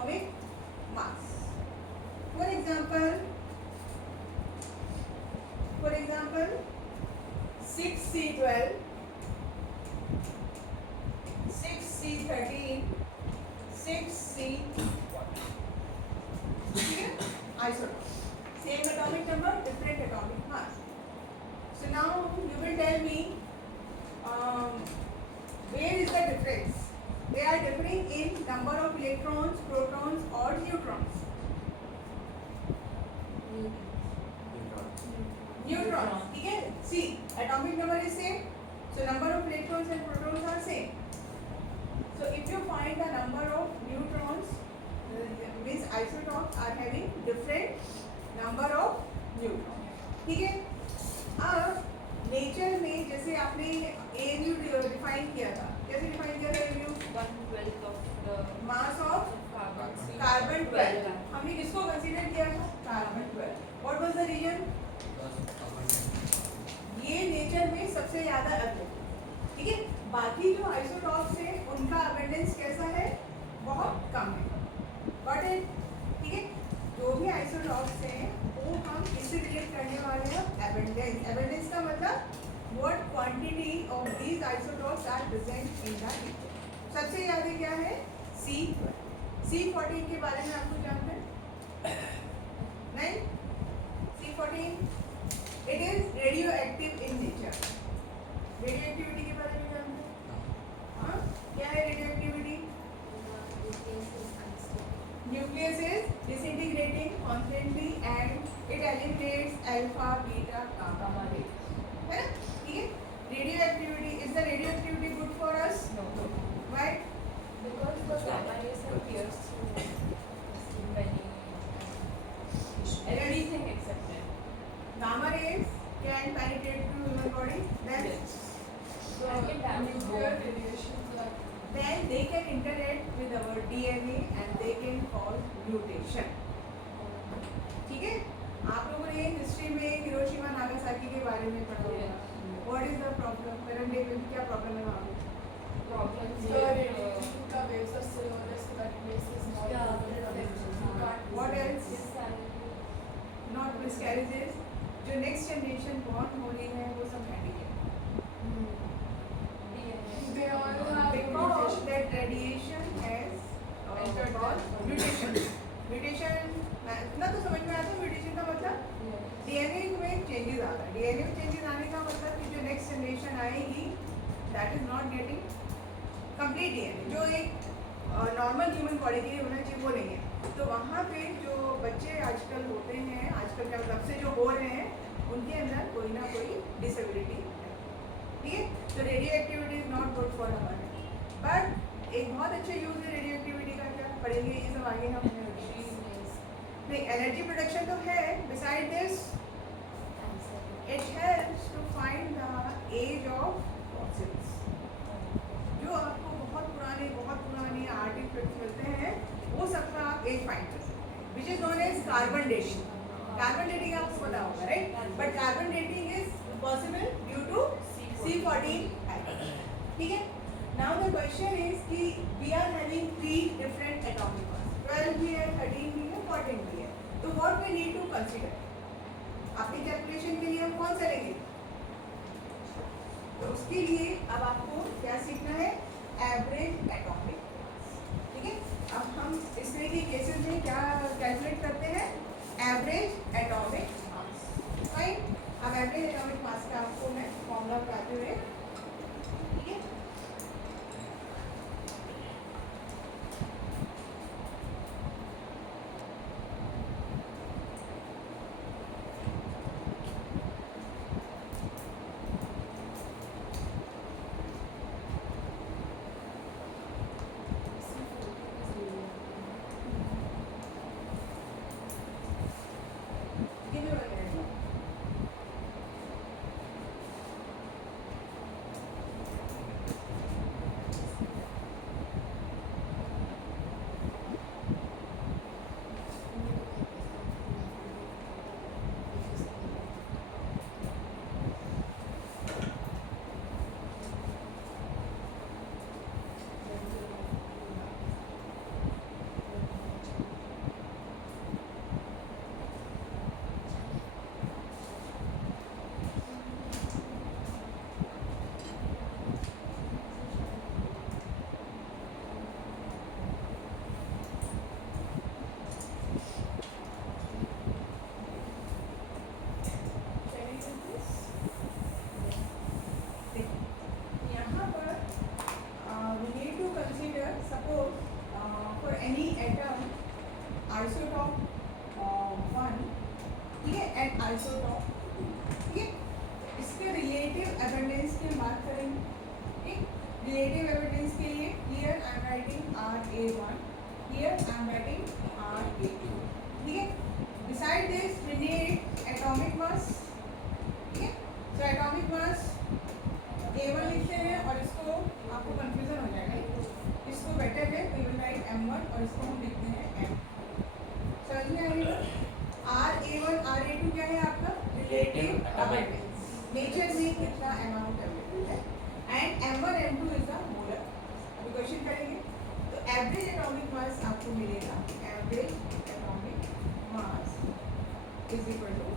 atomic mass. For example, 6C12, 6C13, 6C14. ठीक है, isotopes. Same atomic number, different atomic mass. So now you will tell me where is the difference? They are differing in number of electrons, protons or neutrons. Neutrons. ठीक है. See, atomic number is same. So number of electrons and protons are same. So if you find the number of neutrons, means isotopes are having different number of neutrons. ठीक है. अब nature में जैसे आपने AMU define किया था, कैसे define किया था AMU? 1/12 of the mass of carbon 12. हमने किसको कंसीडर किया था? Carbon 12. What was the reason? ये नेचर में सबसे ज्यादा अवेलेबल. ठीक है. बाकी जो आइसोटॉप्स है उनका अबंडेंस कैसा है? बहुत कम है. Got it? ठीक है. जो भी आइसोटॉप्स हैं वो हम इससे रिलेट करने वाले हैं अबंडेंस. अबंडेंस का मतलब what quantity of these isotopes are present in the nature. सबसे ज्यादा क्या है? C12. C14 के बारे में आपको जानते हैं? नहीं. C14 it is radio active in nature. Radio activity के बारे में जानते हैं? हाँ, क्या है radio activity? Nucleus is disintegrating constantly and it eliminates alpha, beta, gamma rays. है ना? ठीक है. Radioactivity, is the radioactivity good for us? No. Why? Because the gamma rays are pierced through many everything except that. Gamma rays can penetrate through human body. Then, And it damages nuclear bone. radiation like then they can interact with our DNA and they can cause mutation. ठीक है. आप लोगों ने history में Hiroshima Nagasaki के बारे में पढ़ा होगा. What is the problem? Current day में क्या प्रॉब्लम है वहाँ पे? Problems the with, radiation का waves are still on so that makes it small. Yeah. You can't What else? miscarriages. Not miscarriages. जो नेक्स्ट जनरेशन बॉर्न हो रही है वो सब handicap. They all have Because mutation. that radiation has Entered called the- mutation. Mutation इतना तो समझ में आता है. म्यूटेशन का मतलब डीएनए में चेंजेस आ रहा है. डीएनए में चेंजेस आने का मतलब कि जो नेक्स्ट जनरेशन आएगी that is not getting complete DNA जो एक नॉर्मल ह्यूमन बॉडी के लिए होना चाहिए वो नहीं है. तो वहाँ पे जो बच्चे आजकल होते हैं, आजकल क्या मतलब से जो हो रहे हैं उनके अंदर कोई ना कोई डिसेबिलिटी है. ठीक है. तो radio activity is not good for our. But एक बहुत अच्छा यूज है रेडियो एक्टिविटी का. क्या पढ़ेंगे ये सब आगे हम? नहीं, एनर्जी प्रोडक्शन तो है. Beside this it helps to find the age of fossils. जो आपको बहुत पुराने आर्टिफैक्ट्स मिलते हैं वो सबका आप एज फाइंड कर सकते हैं, which is known as carbon dating. Carbon dating आपको पता होगा, right? But carbon dating is possible due to C14. ठीक है. नाउ द क्वेश्चन इज कि we are having 3 different atomic mass. 12 भी है, 13 भी है, 14 भी है. तो what we need to consider? अपनी कैलकुलेशन के लिए हम कौन सा लेंगे? तो उसके लिए अब आपको क्या सीखना है? Average atomic mass. ठीक है. अब हम इस तरह के केसेस में क्या कैलकुलेट करते हैं? एवरेज एटॉमिक मास. फाइन. अब एवरेज एटॉमिक मास का आपको मैं फॉर्मूला बताते हुए, ठीक है. suppose for any atom isotop 1, ठीक है, एट आइसोटॉप, ठीक है, इसके रिलेटिव एबंडेंस की बात करेंगे, ठीक, रिलेटिव एबंडेंस के लिए here I am writing RA1, here I am writing RA2, ठीक है. Beside this we need atomic mass, ठीक है. सो एटॉमिक मास A1 लिखते हैं और इसको आपको कंफ्यूजन हो जाएगा, इसको बेटर है वी विल राइट M1 और इसको हम लिखते हैं M. समझ में आएगा. RA1 RA2 क्या है आपका रिलेटिव अबंडेंस, नेचर में कितना अमाउंट अवेलेबल है, and M1 M2 is the molar. अभी क्वेश्चन करेंगे तो एवरेज एटॉमिक मास आपको मिलेगा, average atomic mass is equal to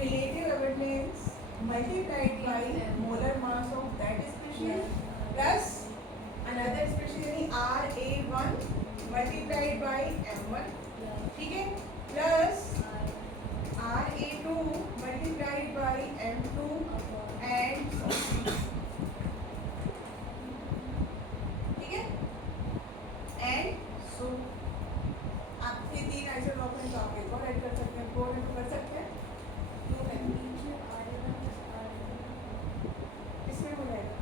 relative abundance multiplied by molar mass of that species plus another species यानी RA1 multiplied by M1, ठीक है, plus RA2 multiplied by M2 and so on, ठीक है. and so आपके 3 isotope हैं तो आप एक और ऐड कर सकते हैं, 4 है तो कर सकते हैं, 2 है इसमें हो जाएगा.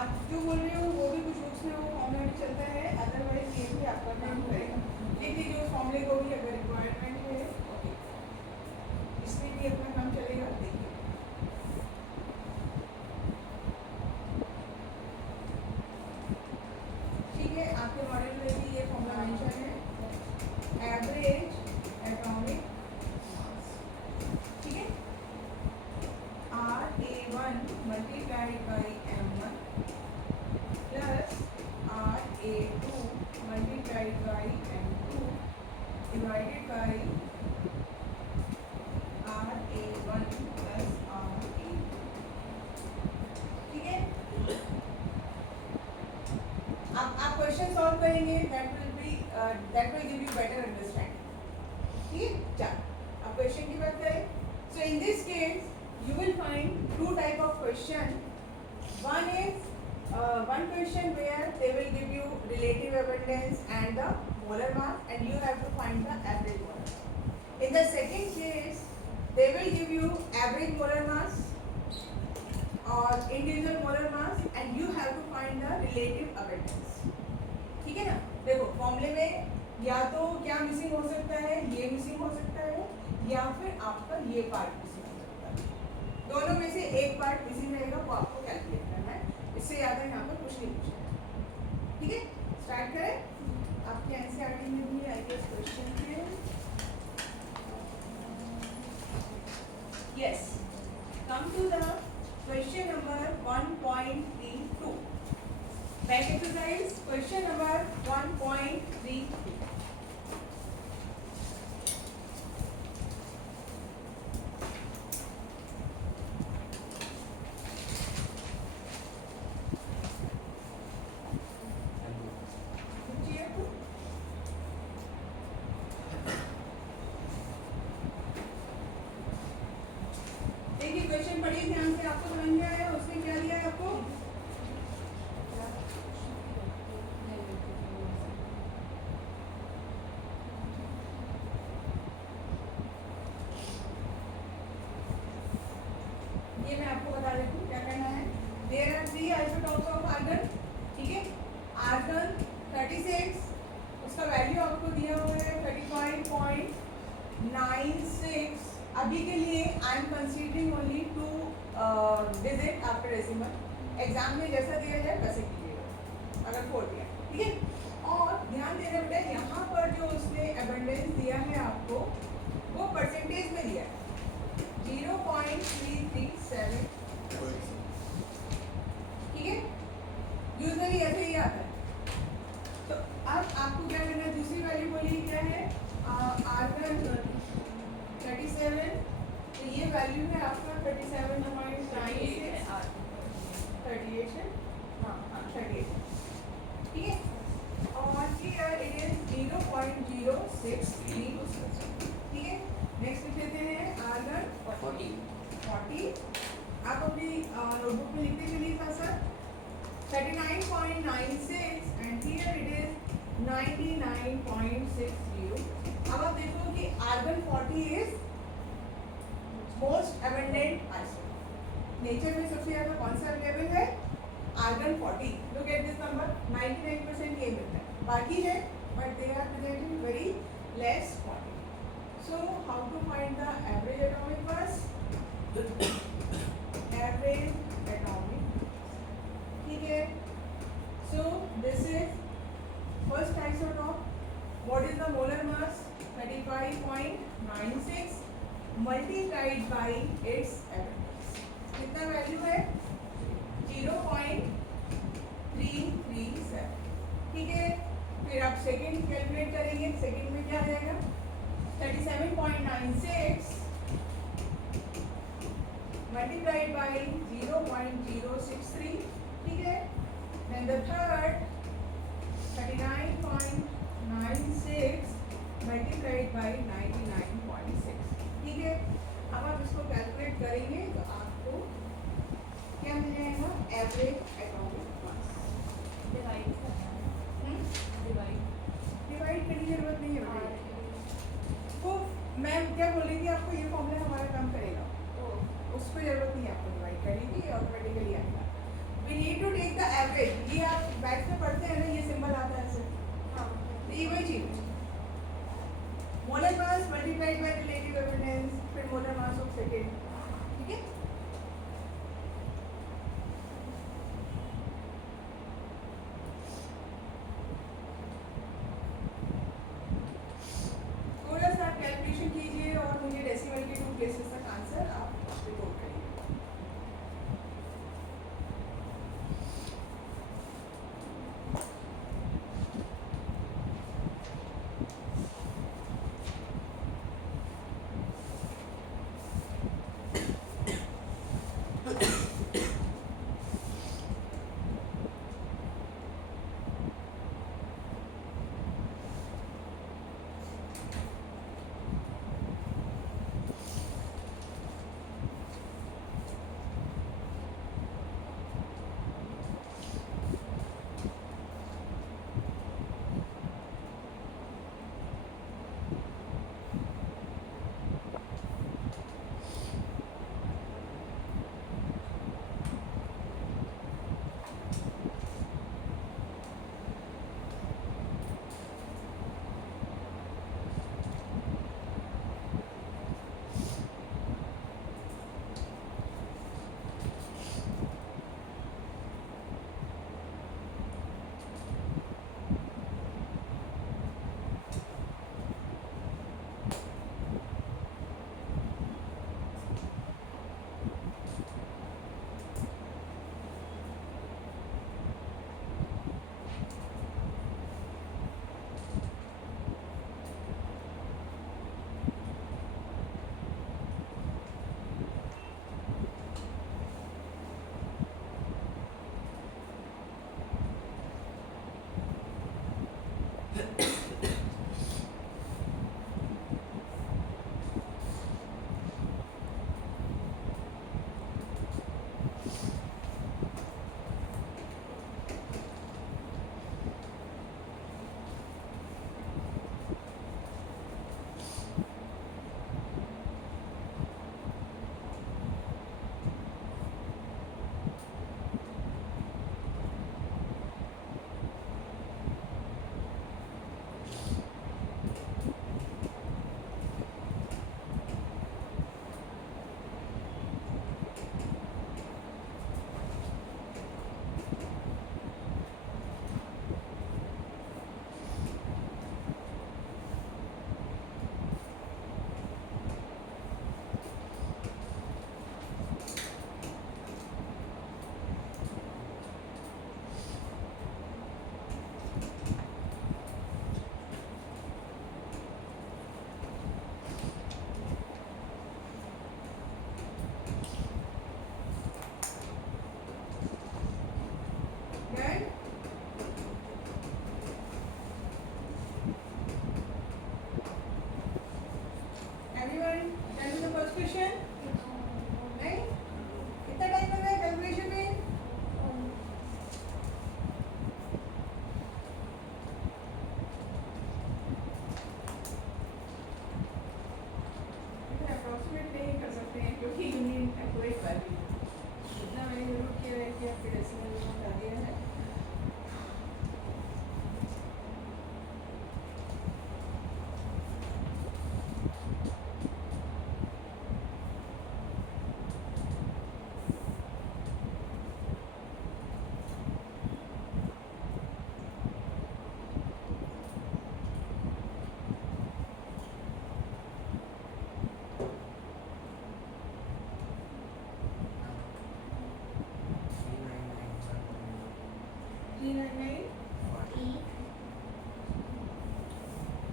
आप जो बोल रहे हो वो भी कुछ बुक्स में वो फॉर्मूला भी चलता है, अदरवाइज ये भी आपका काम करेगा. देखिए जो फॉर्मूले को भी अगर रिक्वायरमेंट है ओके, इसमें भी अपना काम चलेगा. देखिए ठीक है, आपके मॉडल में भी ये फॉर्मूला मेंशन है, एवरेज एटॉमिक मास, ठीक है, RA1 multiplied by M1 plus RA2 multiplied by M2 divided by RA1 plus RA2, ठीक है. आप क्वेश्चन सॉल्व करेंगे, that will give you better understanding, ठीक है. चलो अब क्वेश्चन की बात करें. So in this case you will find two type of question. One is one question where they will give you relative abundance and the molar mass and you have to find the average molar. In the second case they will give you average molar mass or individual molar mass and you have to find the relative abundance, ठीक है ना. देखो फॉर्मूले में या तो क्या missing हो सकता है, ये मिसिंग हो सकता है, या फिर आपका ये पार्ट मिसिंग हो सकता है. दोनों में से एक पार्ट मिसिंग रहेगा, वो आपको कैलकुलेट करना है. इससे ज़्यादा यहाँ पर कुछ नहीं पूछना है, ठीक है. स्टार्ट करें. आपके एनसीईआरटी में भी आई गेस क्वेश्चन है. Yes, come to the question number 1.32. Back exercise question number 1.32. देखिए क्वेश्चन पढ़िए ध्यान से, आपको समझ में आया उसने क्या दिया है आपको. ये मैं आपको बता देती हूँ क्या करना है. There are 3 isotopes of argon, ठीक है. आर्गन 36, उसका वैल्यू आपको दिया हुआ है 35.96. अभी के लिए I am considering only 2 digit after decimal. Exam में जैसा दिया जाए वैसे कीजिएगा अगर 4 दिया, ठीक है. और ध्यान देना बेटा, यहाँ पर जो उसने एबंडेंस दिया है आपको वो परसेंटेज में दिया है 0.337, ठीक है. यूजुअली ऐसे ही आता है. तो अब आपको क्या करना है, दूसरी वैल्यू बोलिए क्या है, आर्गन 37. तो ये वैल्यू है आपका 37.96, 38 है, हाँ 38, ठीक है. और here it is 0.063, ठीक है. नेक्स्ट लिख लेते हैं आर्गन 40. अब आप अपनी नोटबुक में लिखते चलिए साथ साथ 39.96 एंड हियर इट इज 99.60. अब आप देखो कि argon 40 is most abundant isotope. Nature में सबसे ज्यादा कौन सा अवेलेबल है? Argon 40. Look at this number, 99% ये मिलता है. बाकी है but they are presenting very less quantity. So how to find the average atomic mass? Average atomic. ठीक है. So this is first isotope. What is the molar mass? 35.96 multiplied by its atoms. कितना value है? 0.337. ठीक है. फिर आप second calculate करेंगे. Second में क्या आ जाएगा? 37.96 multiplied by 0.063. ठीक है. Then the third 39.96 multiplied by 99.6. ठीक है. अब आप इसको कैलकुलेट करेंगे तो आपको क्या मिल जाएगा? एवरेज एटॉमिक मास. डिवाइड करना है. डिवाइड डिवाइड करने की जरूरत नहीं है बेटा. तो मैं क्या बोल रही थी आपको, ये फॉर्मूला हमारा काम करेगा. उसको जरूरत नहीं है आपको डिवाइड करने की, ऑटोमेटिकली आएगा. We need to take the average. ये आप मैथ्स में पढ़ते हैं ना, ये सिंबल आता है ऐसे. हाँ. तो ये वही चीज. Molar mass multiplied by relative abundance, फिर मोलर मास ऑफ सेकेंड. ठीक है. थोड़ा सा आप कैलकुलेशन कीजिए और मुझे डेसिमल के 2 प्लेसेस तक आंसर आप रिपोर्ट करिए. 39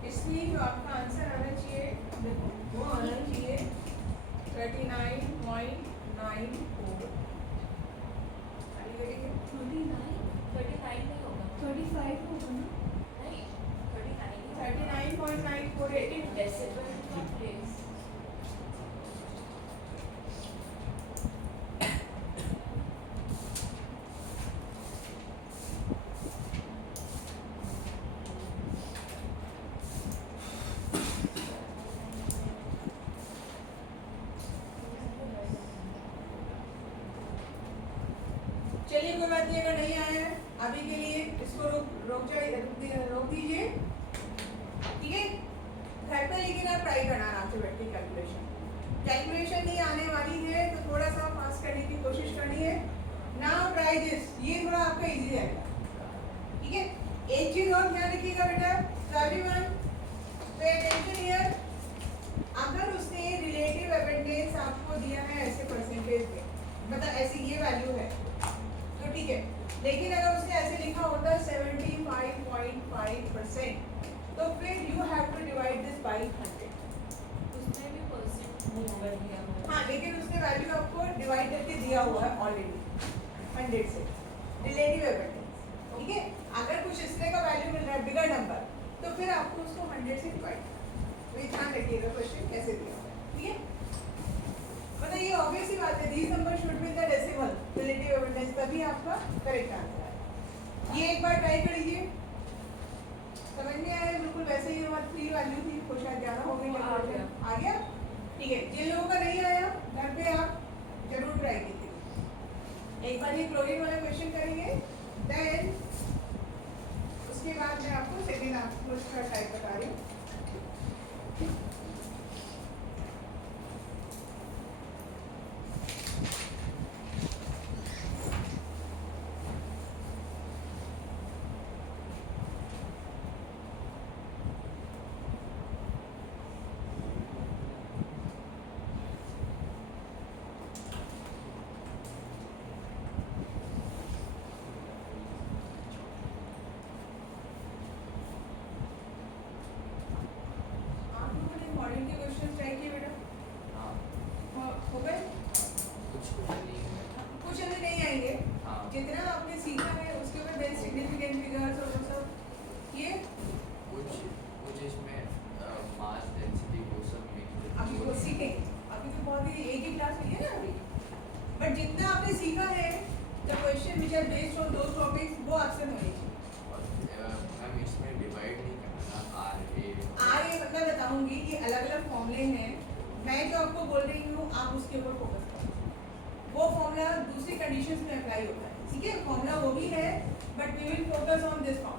इसलिए जो आपका आंसर आना चाहिए देखो वो आना चाहिए 39.94 39 नहीं होगा 35 होगा ना? नहीं 39 39.948 डेसिबल का प्लेस चलिए कोई बात नहीं, अगर नहीं आया है अभी के लिए इसको रोक दीजिए, ठीक है। घर पे लेकिन आप ट्राई करना आराम से बैठ के कैलकुलेशन नहीं आने वाली है तो थोड़ा सा फास्ट करने की कोशिश करनी है। नाउ ट्राई दिस, ये थोड़ा आपका इजी रहेगा, ठीक है। एक चीज और ध्यान रखिएगा बेटा, एवरीवन पे अटेंशन हियर। अगर उसने रिलेटिव अटेंडेंस आपको दिया है ऐसे परसेंटेज में, मतलब ऐसी ये वैल्यू है तो ठीक है, लेकिन अगर उसने ऐसे लिखा होता 75.5% तो फिर you have to divide this by 100। उसमें भी परसेंट नंबर दिया हुआ है हाँ, लेकिन उसने वैल्यू आपको डिवाइड करके दिया हुआ है ऑलरेडी 100 से, रिलेटिव अटेंडेंस, ठीक है। अगर कुछ इस तरह का वैल्यू मिल रहा है बिगर नंबर तो फिर आपको उसको 100 से डिवाइड करना है। तो ये ध्यान रखिएगा क्वेश्चन कैसे दिया हुआ है, ठीक है। मतलब ये ऑब्वियस ही बात है, these numbers should be in the decimal relative evidence, तभी आपका करेक्ट आंसर है। ये एक बार ट्राई कर लीजिए, समझ में आया? बिल्कुल वैसे ही हमारी 3 वैल्यू थी, कुछ ज्यादा हो गई, आ गया। आ गया, ठीक है। जिन लोगों का नहीं आया घर पे आप जरूर ट्राई कीजिए। एक बार ये क्लोरीन वाला क्वेश्चन करेंगे, देन उसके बाद मैं आपको सेकेंड आपको उसका टाइप बता रही हूँ। आप लोगों ने मॉडल के क्वेश्चन ट्राई किए बेटा? हो गए? कुछ अंदर नहीं आएंगे, जितना आपने सीखा है उसके ऊपर देन सिग्निफिकेंट फिगर्स और वो सब किए। अभी वो सीखेंगे, अभी तो बहुत ही एक ही क्लास हुई है ना अभी, बट जितना आपने सीखा है the question which are based on those topics वो आपसे होने चाहिए। आगे मतलब बताऊंगी कि अलग अलग फॉर्मूले हैं, मैं जो आपको बोल रही हूँ आप उसके ऊपर फोकस करो। वो फॉर्मूला दूसरी कंडीशंस में अप्लाई होता है, ठीक है। फॉर्मूला वो भी है but we will focus on this formula.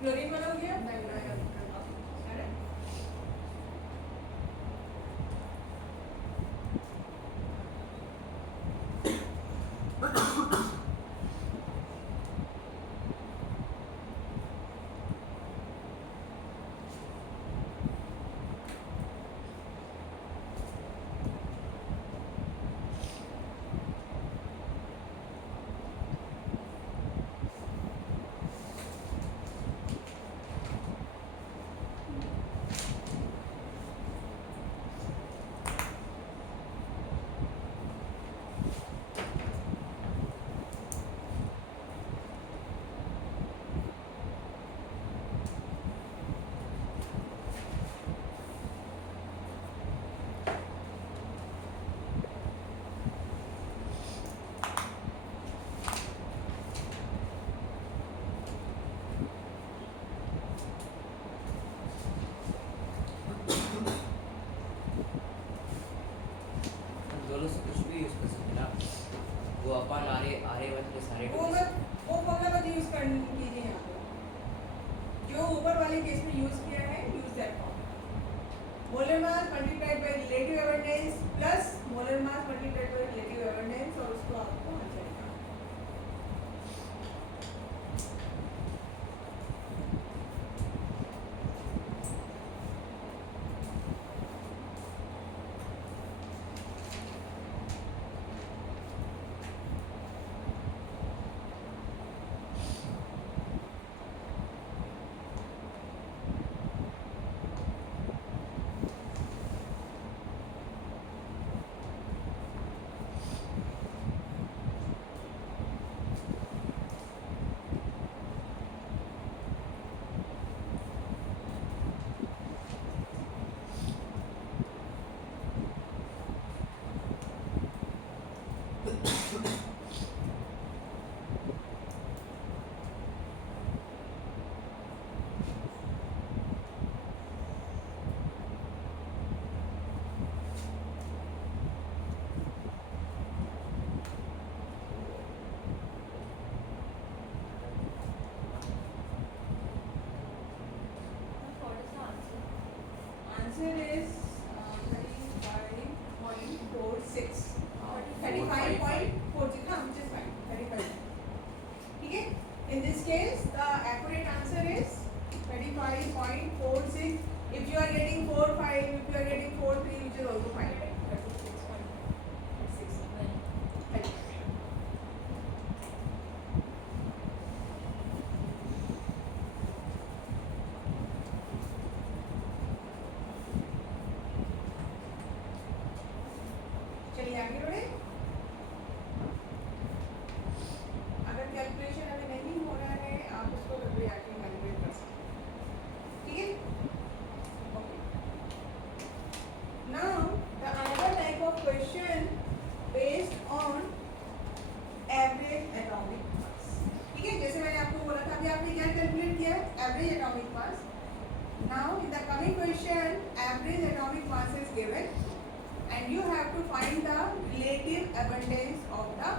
Chlorine वाला हो गया? नहीं अरे अपन आर्यवत के सारे वो फॉर्मूला मत यूज कर कीजिए यहाँ पे, जो ऊपर वाले केस में यूज किया है use that formula. Volume mass multiplied by relative evidence plus molar mass multiplied by relative evidence और उसको आपको आ जाएगा। What is the answer? Answer is 35.46. 35.46 ना, which is fine. 35. ठीक है? In this case, the accurate answer is 35.46. If you are getting 4.5, if you are getting 4.3, which is also fine. 36. Right. चलिए आगे बढ़े। अगर कैलकुलेशन अभी नहीं हो रहा है आप उसको घर पे आके कैलकुलेट कर सकते हैं। ठीक है? Okay. Now the another type of question based on average atomic mass. ठीक है, जैसे मैंने आपको बोला था, अभी आपने क्या कैलकुलेट किया? Average atomic mass. Now in the coming question average atomic mass is given and you have to find the relative abundance of the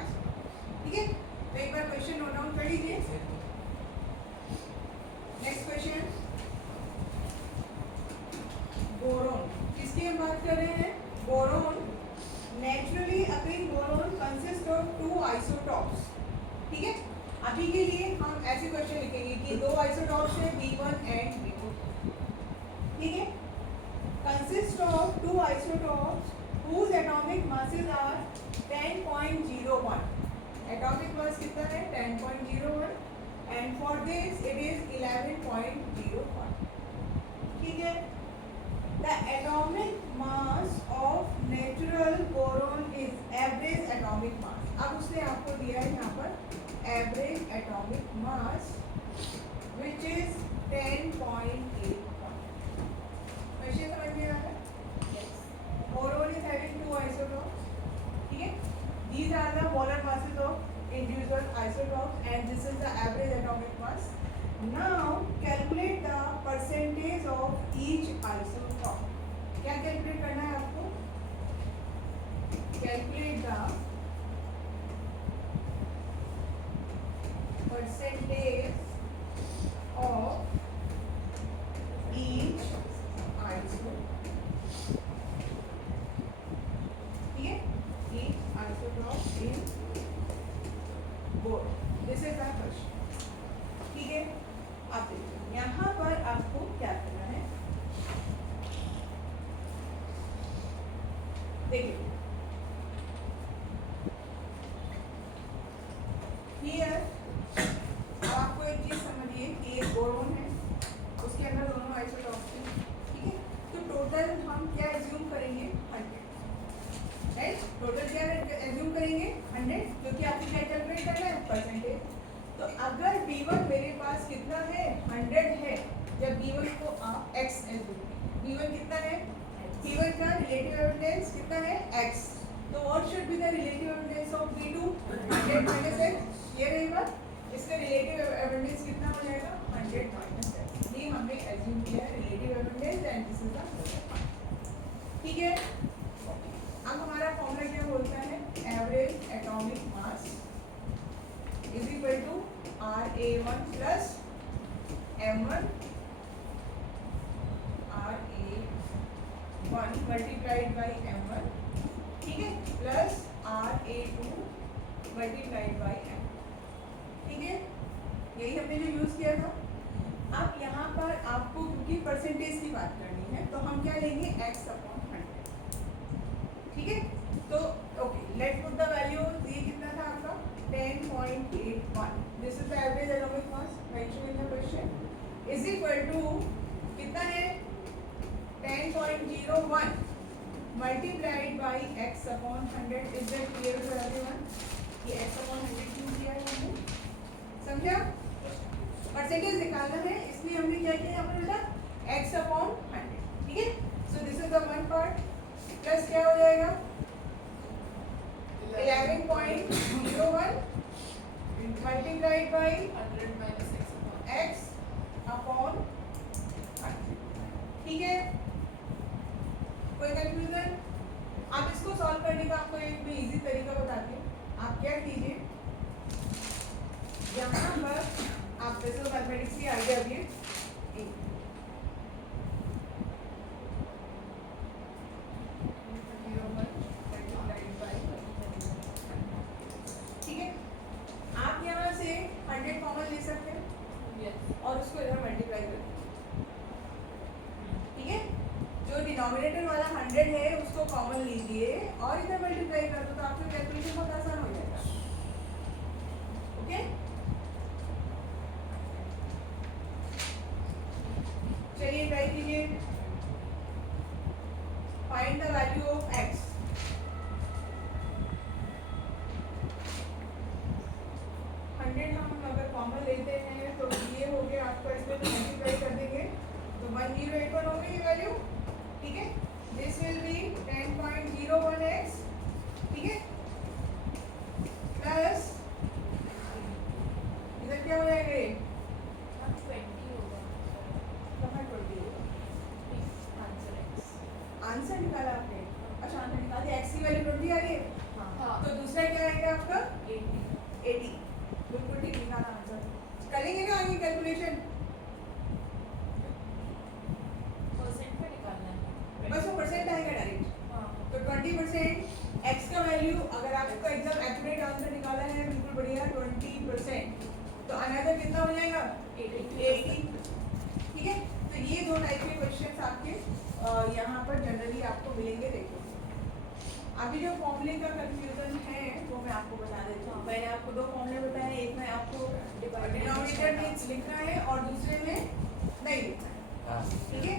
isotope. ठीक है, तो एक बार क्वेश्चन नोट डाउन कर लीजिए। नेक्स्ट क्वेश्चन, बोरोन, किसकी हम बात कर रहे हैं? Boron. Naturally upping boron consist of 2 isotopes. ठीक है, अभी के लिए हम ऐसे क्वेश्चन लिखेंगे कि 2 आइसोटॉप्स है B1 एंड B2। ठीक है, consist of 2 isotopes whose atomic masses are 10.01. Atomic mass कितना है? 10.01 and for this it is 11.01. ठीक है, the atomic mass of natural boron is average atomic mass. अब उसने आपको दिया है यहाँ पर average atomic mass which is 10.81. Question समझ में आ रहा है? Boron is having 2 isotopes. ठीक है, these are the molar masses of individual isotopes and this is the average atomic mass. Now calculate the percentage of each isotope. क्या calculate करना है आपको? Calculate the percentage of each isotope. ठीक है, each isotope in boron. This is the question. ठीक है, आप देखिए यहाँ पर आपको क्या करना है। देखिए here अब आपको एक चीज समझिए कि एक बोरोन है, उसके अंदर दोनों आइसोटॉप्स हैं। ठीक है, तो टोटल हम क्या एज्यूम करेंगे? 100। राइट, टोटल क्या एज्यूम करेंगे? 100, क्योंकि आपको क्या कैलकुलेट करना है? परसेंटेज। तो अगर B1 मेरे पास कितना है? 100 है। जब B1 को आप x एज्यूम करें, B1 कितना है? B1 का रिलेटिव एविडेंस कितना है? x। तो what should be the relative evidence of B2? 100 minus x। ये रही बात, इसका रिलेटिव एविडेंस कितना हो जाएगा? 100 माइनस x। ये हमने एज्यूम किया है relative evidence and this is the. ठीक है, अब हमारा फॉर्मूला क्या बोलता है? Average atomic mass is equal to RA1 plus M1 RA1 RA1 multiplied by M1, ठीक है, plus RA2 multiplied by M, ठीक है, यही हमने जो यूज किया था। अब यहाँ पर आपको क्योंकि परसेंटेज की बात करनी है तो हम क्या लेंगे x/100, ठीक है। तो okay, let's put the value. ये कितना था आपका 10.81, this is the average atomic mass mention in the question is equal to कितना है 10.01 multiplied by x/100। Is that clear to everyone? ये x/100 क्यों किया है हमने, समझा? परसेंटेज निकालना है इसलिए हमने क्या किया यहाँ पर बेटा x/100, ठीक है। So this is the one part, plus क्या हो जाएगा 11.01 मल्टीप्लाइड बाई 100 minus x/100, ठीक है। कोई कंफ्यूजन? आप इसको सॉल्व करने का आपको एक मैं इजी तरीका बताती हूँ। आप क्या कीजिए, यहाँ पर आप वैसे मैथमेटिक्स की आइडिया भी ठीक है। आप यहाँ से 100 कॉमन ले सकते हैं yes और उसको इधर मल्टीप्लाई कर दीजिए, ठीक है। जो डिनोमिनेटर वाला 100 है उसको कॉमन लीजिए और इधर मल्टीप्लाई कर दो तो आपका कैलकुलेशन बहुत आसान हो जाएगा, ओके। चलिए ट्राई कीजिए, find the value of x। हम अगर कॉमन लेते हैं तो ये हो गया आपका, इसमें मल्टीप्लाई कर देंगे तो 1081 हो गई ये वैल्यू, ठीक है। दिस विल बी 10.01x, ठीक है, प्लस इधर क्या हो जाएगा ये 20 होगा कहाँ 20 होगा? Answer x। आंसर निकाला आपने? अच्छा आंसर निकाल दिया, x की वैल्यू 20 आ रही है, हाँ तो दूसरा क्या आएगा आपका 80 80, बिल्कुल ठीक निकाला आंसर। करेंगे ना आगे कैलकुलेशन, परसेंट पे निकालना है बस वो परसेंट आएगा डायरेक्ट। हाँ तो 20% x का वैल्यू अगर आपका एकदम एक्यूरेट आंसर निकाला है बिल्कुल बढ़िया 20%, तो अनदर कितना हो जाएगा 80, ठीक है। तो ये दो टाइप के क्वेश्चंस आपके यहाँ पर जनरली आपको मिलेंगे। देखो अभी जो फॉर्मूले का कंफ्यूजन है वो मैं आपको बता देती हूँ। मैंने आपको दो फॉर्मूले बताए, एक में आपको डिनोमिनेटर में लिखना है और दूसरे में नहीं लिखना है, ठीक है।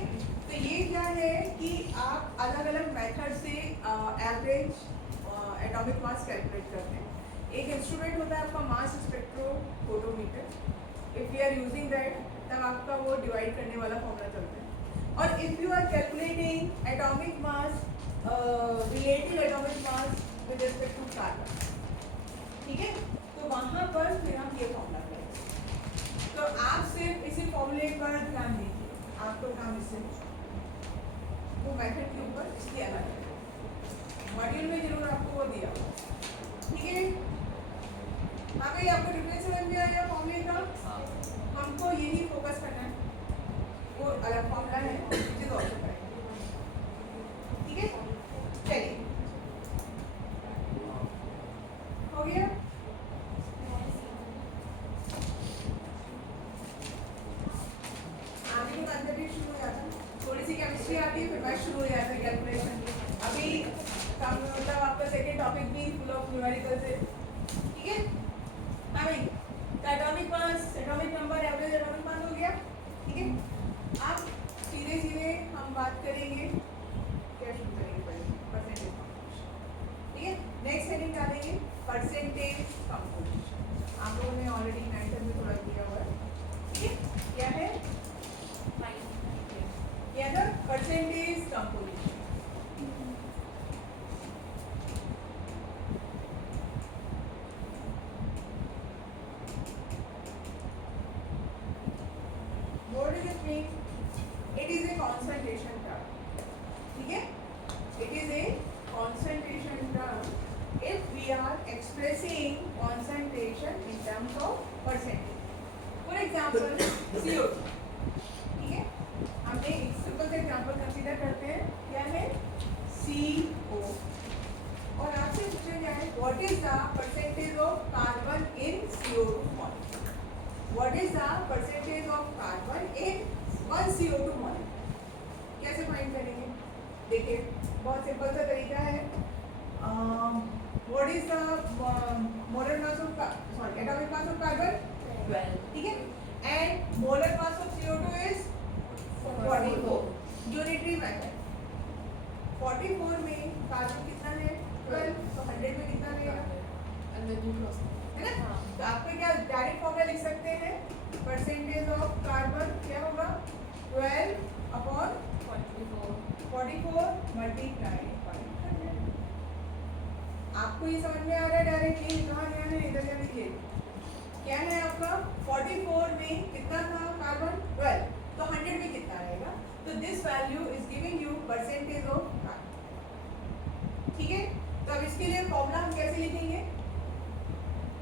तो ये क्या है कि आप अलग अलग मेथड से एवरेज एटॉमिक मास कैलकुलेट करते हैं। एक इंस्ट्रूमेंट होता है आपका mass spectrophotometer, if you are using that तब आपका वो डिवाइड करने वाला फॉर्मूला चलता है। और if you are calculating atomic mass relative atomic mass with respect to carbon, ठीक है, तो वहाँ पर फिर हम ये फॉर्मूला करेंगे। तो आप सिर्फ इसी फॉर्मूले पर ध्यान दीजिए, आपको काम इससे वो मेथड के ऊपर इसलिए अलग है, मॉड्यूल में जरूर आपको वो दिया होगा, ठीक है। हाँ भाई, आपको डिफरेंस समझ में आया फॉर्मूले का? हमको यही फोकस करना है, वो अलग फॉर्मूला है चीज़ और करेंगे, ठीक है। चलिए हो गया। आगे तो मैथमेटिक्स शुरू हो जाता है, थोड़ी सी केमिस्ट्री आती है, फिर मैथ शुरू हो जाता है कैलकुलेशन। अभी मतलब आपका सेकेंड टॉपिक भी फुल ऑफ न्यूमेरिकल से, ठीक है। हाँ भाई, atomic mass, atomic number, average atomic मास हो गया, ठीक है। अब सीधे सीधे हम बात करेंगे, क्या शुरू करेंगे पहले परसेंटेज कंपोजिशन, ठीक है। नेक्स्ट हेडिंग डालेंगे परसेंटेज कंपोजिशन। आप लोगों ने ऑलरेडी 9th में थोड़ा किया हुआ है, ठीक है। क्या है? क्या था? Percentage composition. What does it mean? It is a concentration term, ठीक है। It is a concentration term if we are expressing concentration in terms of percentage. For example, CO2, ठीक है। हमने एक सिंपल से एग्जांपल कंसीडर करते हैं, क्या है बहुत सिंपल सा तरीका है. What is the molar mass of atomic mass of carbon? 12. ठीक है. And molar mass of CO2 is 44. Unitary method. 44 में कार्बन कितना है? 12. तो 100 में कितना रहेगा? And then you cross. है ना? तो आपको क्या डायरेक्ट फॉर्मूला लिख सकते हैं? परसेंटेज ऑफ कार्बन क्या होगा? 12 अपॉन 44 मल्टीप्लाई बाय 100. आपको ये समझ में आ रहा है डायरेक्टली? कहाँ गया है? इधर जा लीजिए. क्या है आपका? 44 में कितना था कार्बन? 12. तो 100 में कितना रहेगा? तो this value is giving you percentage of carbon. ठीक है. तो अब इसके लिए फॉर्मूला हम कैसे लिखेंगे?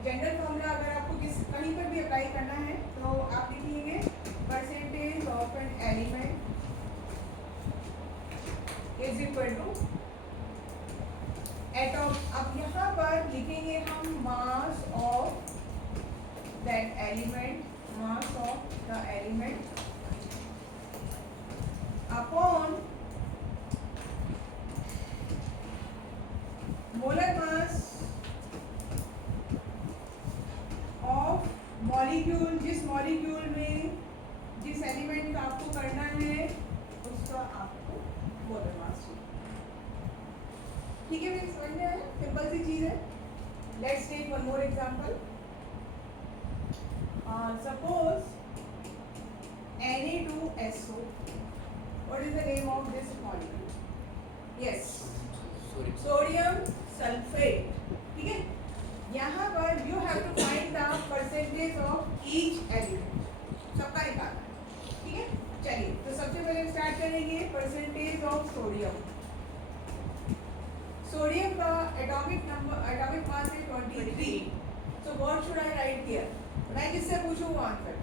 जनरल फॉर्मूला अगर आपको कहीं पर भी अप्लाई करना है तो आप लिखेंगे percentage of an element is equal to atom. अब यहाँ पर लिखेंगे हम mass of that element, mass of the element upon molar mass of molecule. जिस मॉलिक्यूल में जिस एलिमेंट का आपको करना है उसका आपको मोलर मास चाहिए. ठीक है. फिर समझ में आया? सिंपल सी चीज है. Let's take one more example. Suppose Na2SO. What is the name of this molecule? Yes, sodium sulphate. ठीक है. यहाँ पर you have to find the percentage of each element. सबका निकालना है. ठीक है. चलिए, तो सबसे पहले स्टार्ट करेंगे परसेंटेज ऑफ सोडियम. सोडियम का एटॉमिक मास है 23. So what should I right here? मैं जिससे पूछूं वो आंसर.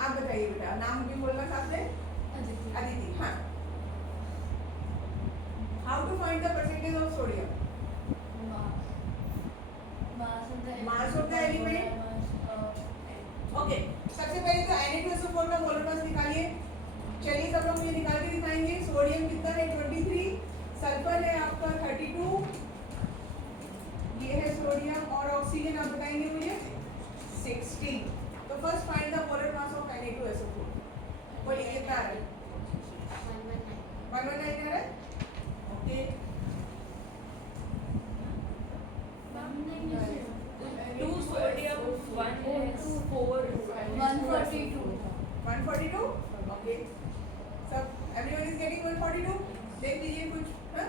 आप बताइए बेटा, नाम भी बोलना साथ में. अदिति. हाँ. How to find the percentage of sodium? Mass of the element. Okay. सबसे पहले तो Na2SO4 का मोलर मास निकालिए. चलिए सब लोग ये निकाल के दिखाएंगे. सोडियम कितना है? 23. सल्फर है आपका 32. ये है सोडियम. और ऑक्सीजन आप बताएंगे मुझे 16. तो first find the molar mass of Na2SO4. बोलिए कितना आ रहा है? 119 आ रहा है. ओके. 2 sodium, 1 is 4, 142. 142. ओके. सब एवरीवन इज गेटिंग 142. देख लीजिए कुछ. हाँ.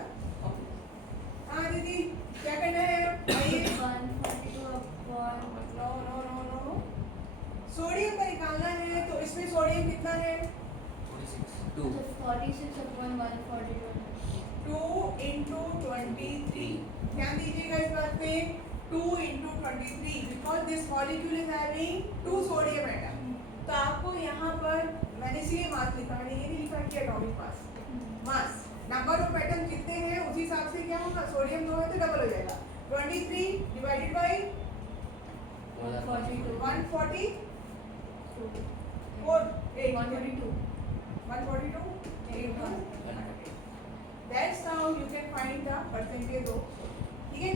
हाँ दीदी, क्या करना है? आइए. 142 upon नो. सोडियम का निकालना है तो इसमें सोडियम कितना है? 46 upon 142. 2 into 23. ध्यान दीजिएगा इस बात पे. 2 into 23 because this molecule is having 2 sodium atom. तो आपको यहाँ पर मैंने इसलिए मास लिखा, मैंने ये नहीं लिखा कि atomic mass. Mass number of atom जितने हैं उसी हिसाब से क्या होगा? सोडियम 2 है तो डबल हो जाएगा. 23 divided by 142. 140 142. 142 into that's how you can find the percentage of. ठीक है.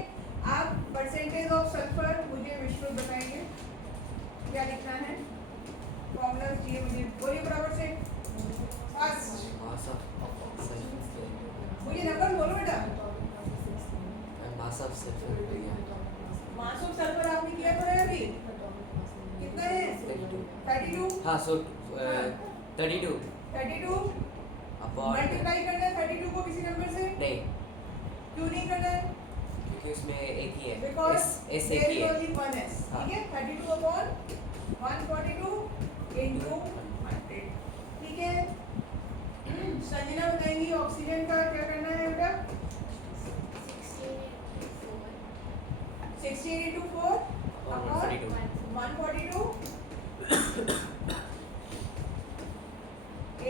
आप परसेंटेज ऑफ सल्फर मुझे विश्व बताएंगे क्या लिखना है? फॉर्मूला चाहिए मुझे. बोलिए बराबर से. फर्स्ट मुझे नंबर बोलो बेटा. Mass of sulphur. Mass of sulphur आपने किया था ना अभी? कितना है? 32. हाँ. सो 32 अपॉन. मल्टीप्लाई करना है 32 को किसी नंबर से? नहीं, क्यों नहीं करना है? क्योंकि उसमें एक ही है. बिकॉज S देयर एक ही इज है. Only one S. हाँ. ठीक है. 32 अपॉन 142 into 100. ठीक है. संजना बताएंगी ऑक्सीजन का क्या करना है बेटा? 16 into 4 अपॉन 142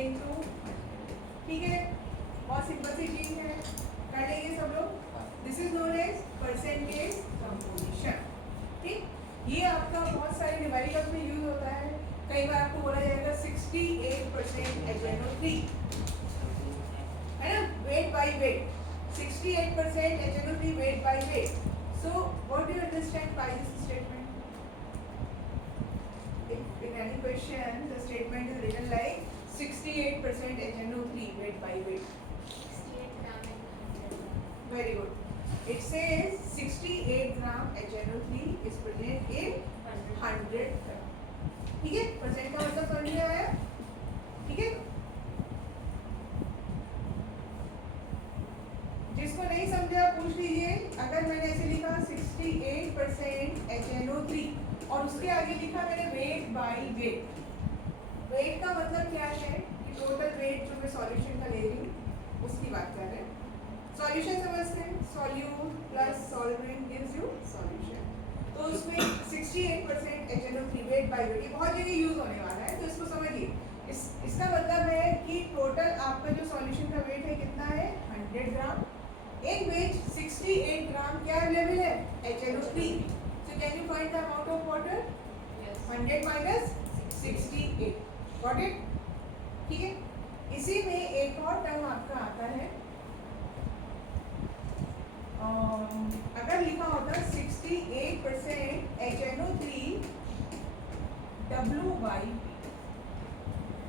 into. ठीक है. बहुत सिंपल सी चीज है, कर लेंगे सब लोग. This is known as percentage composition. ठीक. ये आपका बहुत सारे न्यूमेरिकल्स में यूज होता है. कई बार आपको बोला जाएगा 68% HNO3 है ना. Weight by by weight. 68% HNO3 weight by weight. So what do you understand by this statement? If in any question the statement is written like 68% HNO3 weight by weight. 68 gram in 100 gram. Very good. It says 68 gram HNO3 is present in 100 gram. ठीक है? Percent का मतलब समझ में आया? ठीक है? जिसको नहीं समझा पूछ लीजिए. अगर मैंने ऐसे लिखा 68% HNO3 और उसके आगे लिखा मैंने वेट बाय वेट. वेट का मतलब क्या है कि टोटल वेट जो मैं सॉल्यूशन का ले रही हूँ उसकी बात कर रहे हैं. सॉल्यूशन समझते हैं. Solute plus solvent gives you solution. तो उसमें 68% HNO3 वेट बाय वेट ये बहुत जगह यूज होने वाला है, तो इसको समझिए. इसका मतलब है कि टोटल आपका जो सॉल्यूशन का वेट है कितना है 100 ग्राम. In which 68 gram क्या अवेलेबल है HNO3. So can you find the amount of water? Yes. 100 minus 68. Got it? ठीक है. इसी में एक और टर्म आपका आता है. अगर लिखा होता 68% HNO3 W by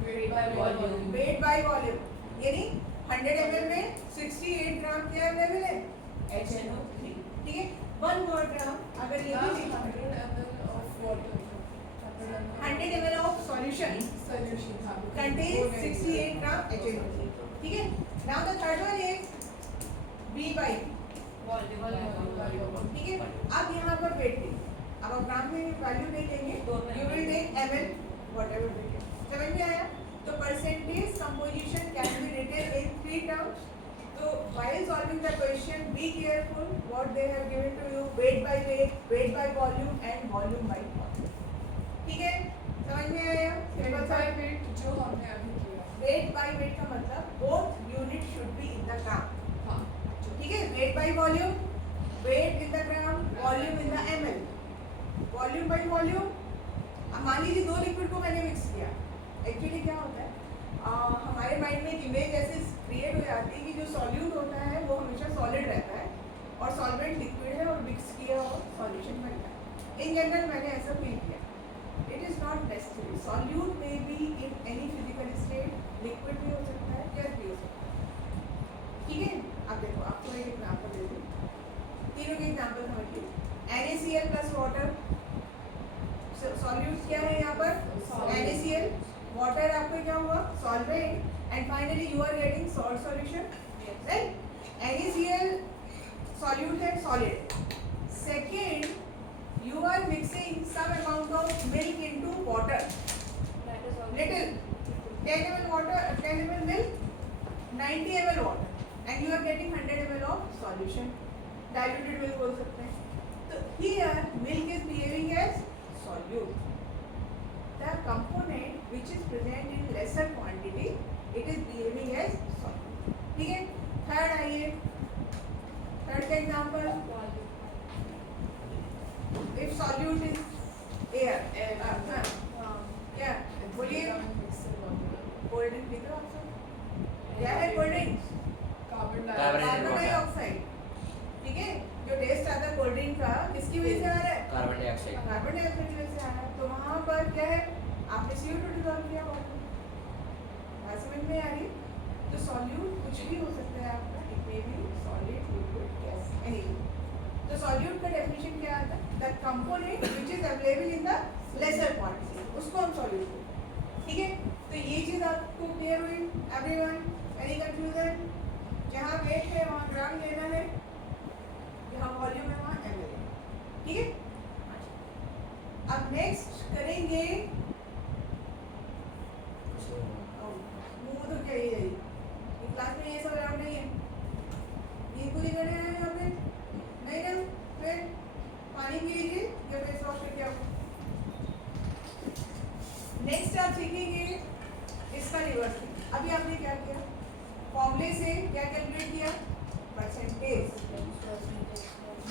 Weight by volume. weight by volume. यानी 100 ml में 68 ग्राम क्या अवेलेबल है HNO3. ठीक है. 1 more ग्राम अगर ये भी लिखा 100 ml of water. 100 ml of solution Solution. contains 68 gram HNO3. ठीक है. Now the third one is V by Volume. ठीक है. अब यहाँ पर वेट ली. अब आप ग्राम में वैल्यू नहीं लेंगे. You will take ml whatever weight है. समझ में आया? तो percentage composition can be written in 3 terms. So while solving the question, be careful what they have given to you: weight by weight, weight by volume, and volume by volume. ठीक है? समझ में आया? Weight by weight जो हमने अभी किया. Weight by weight का मतलब both unit should be in the gram. हाँ. ठीक है. Weight by volume, weight in the gram, volume in the ml. Volume by volume. अब मान लीजिए 2 लिक्विड को मैंने मिक्स किया. एक्चुअली क्या होता है हमारे माइंड में एक इमेज ऐसे क्रिएट हो जाती है कि जो सॉल्यूट होता है वो हमेशा सॉलिड रहता है और सॉल्वेंट लिक्विड है और मिक्स किया और सॉल्यूशन बनता है. इन जनरल मैंने ऐसा फील किया. It is not necessary. Solute may be in any physical state. Liquid भी हो सकता है, गैस भी हो सकता है. ठीक है. अब देखो आपको एक एग्जाम्पल दे दूँ. तीनों के एग्जाम्पल समझिए. NaCl plus water. सॉल्यूट क्या है यहाँ पर NaCl. वाटर आपका क्या हुआ solvent. And finally you are getting salt solution. Right. NaCl solute है solid. Second you are mixing some amount of milk into water. That is all. Little 10 ml water, 10 ml milk, 90 ml water, and you are getting 100 ml of solution. Diluted milk बोल सकते हैं. तो here milk is behaving as solute. The component which is present in lesser quantity, it is behaving as solute. ठीक है. Third आइए. Third का example. If solute is air, हाँ क्या बोलिए. कोल्ड ड्रिंक पीते हो आप सब? क्या है cold drink? Carbon Carbon carbon dioxide. ठीक है. जो टेस्ट आता है कोल्ड ड्रिंक का किसकी वजह से आ रहा है? Carbon dioxide. कार्बन डाइऑक्साइड की वजह से आ रहा है. तो वहाँ पर क्या है आपने CO2 डिसॉल्व किया वाटर. बात समझ में आ रही? तो सॉल्यूट कुछ भी हो सकता है आपका. It may be solid, liquid, gas, anything. तो सॉल्यूट का डेफिनेशन क्या आता है? The component which is available in the lesser quantity, उसको हम सॉल्यूट बोलते हैं. ठीक है. तो ये चीज आपको क्लियर हुई एवरीवन? Any confusion? जहाँ वेट है वहाँ ग्राम लेना है, जहाँ वॉल्यूम है वहाँ ml. ठीक है. अब नेक्स्ट करेंगे मुंह तो क्या ही है. क्लास में ये सब अलाउड नहीं है. ये पूरी करने हैं यहाँ पे नहीं ना. फिर पानी पी लीजिए या फेस वॉश करके आओ. नेक्स्ट आप सीखेंगे इसका रिवर्स. अभी आपने क्या किया? फॉर्मूले से क्या कैलकुलेट किया? Percentage.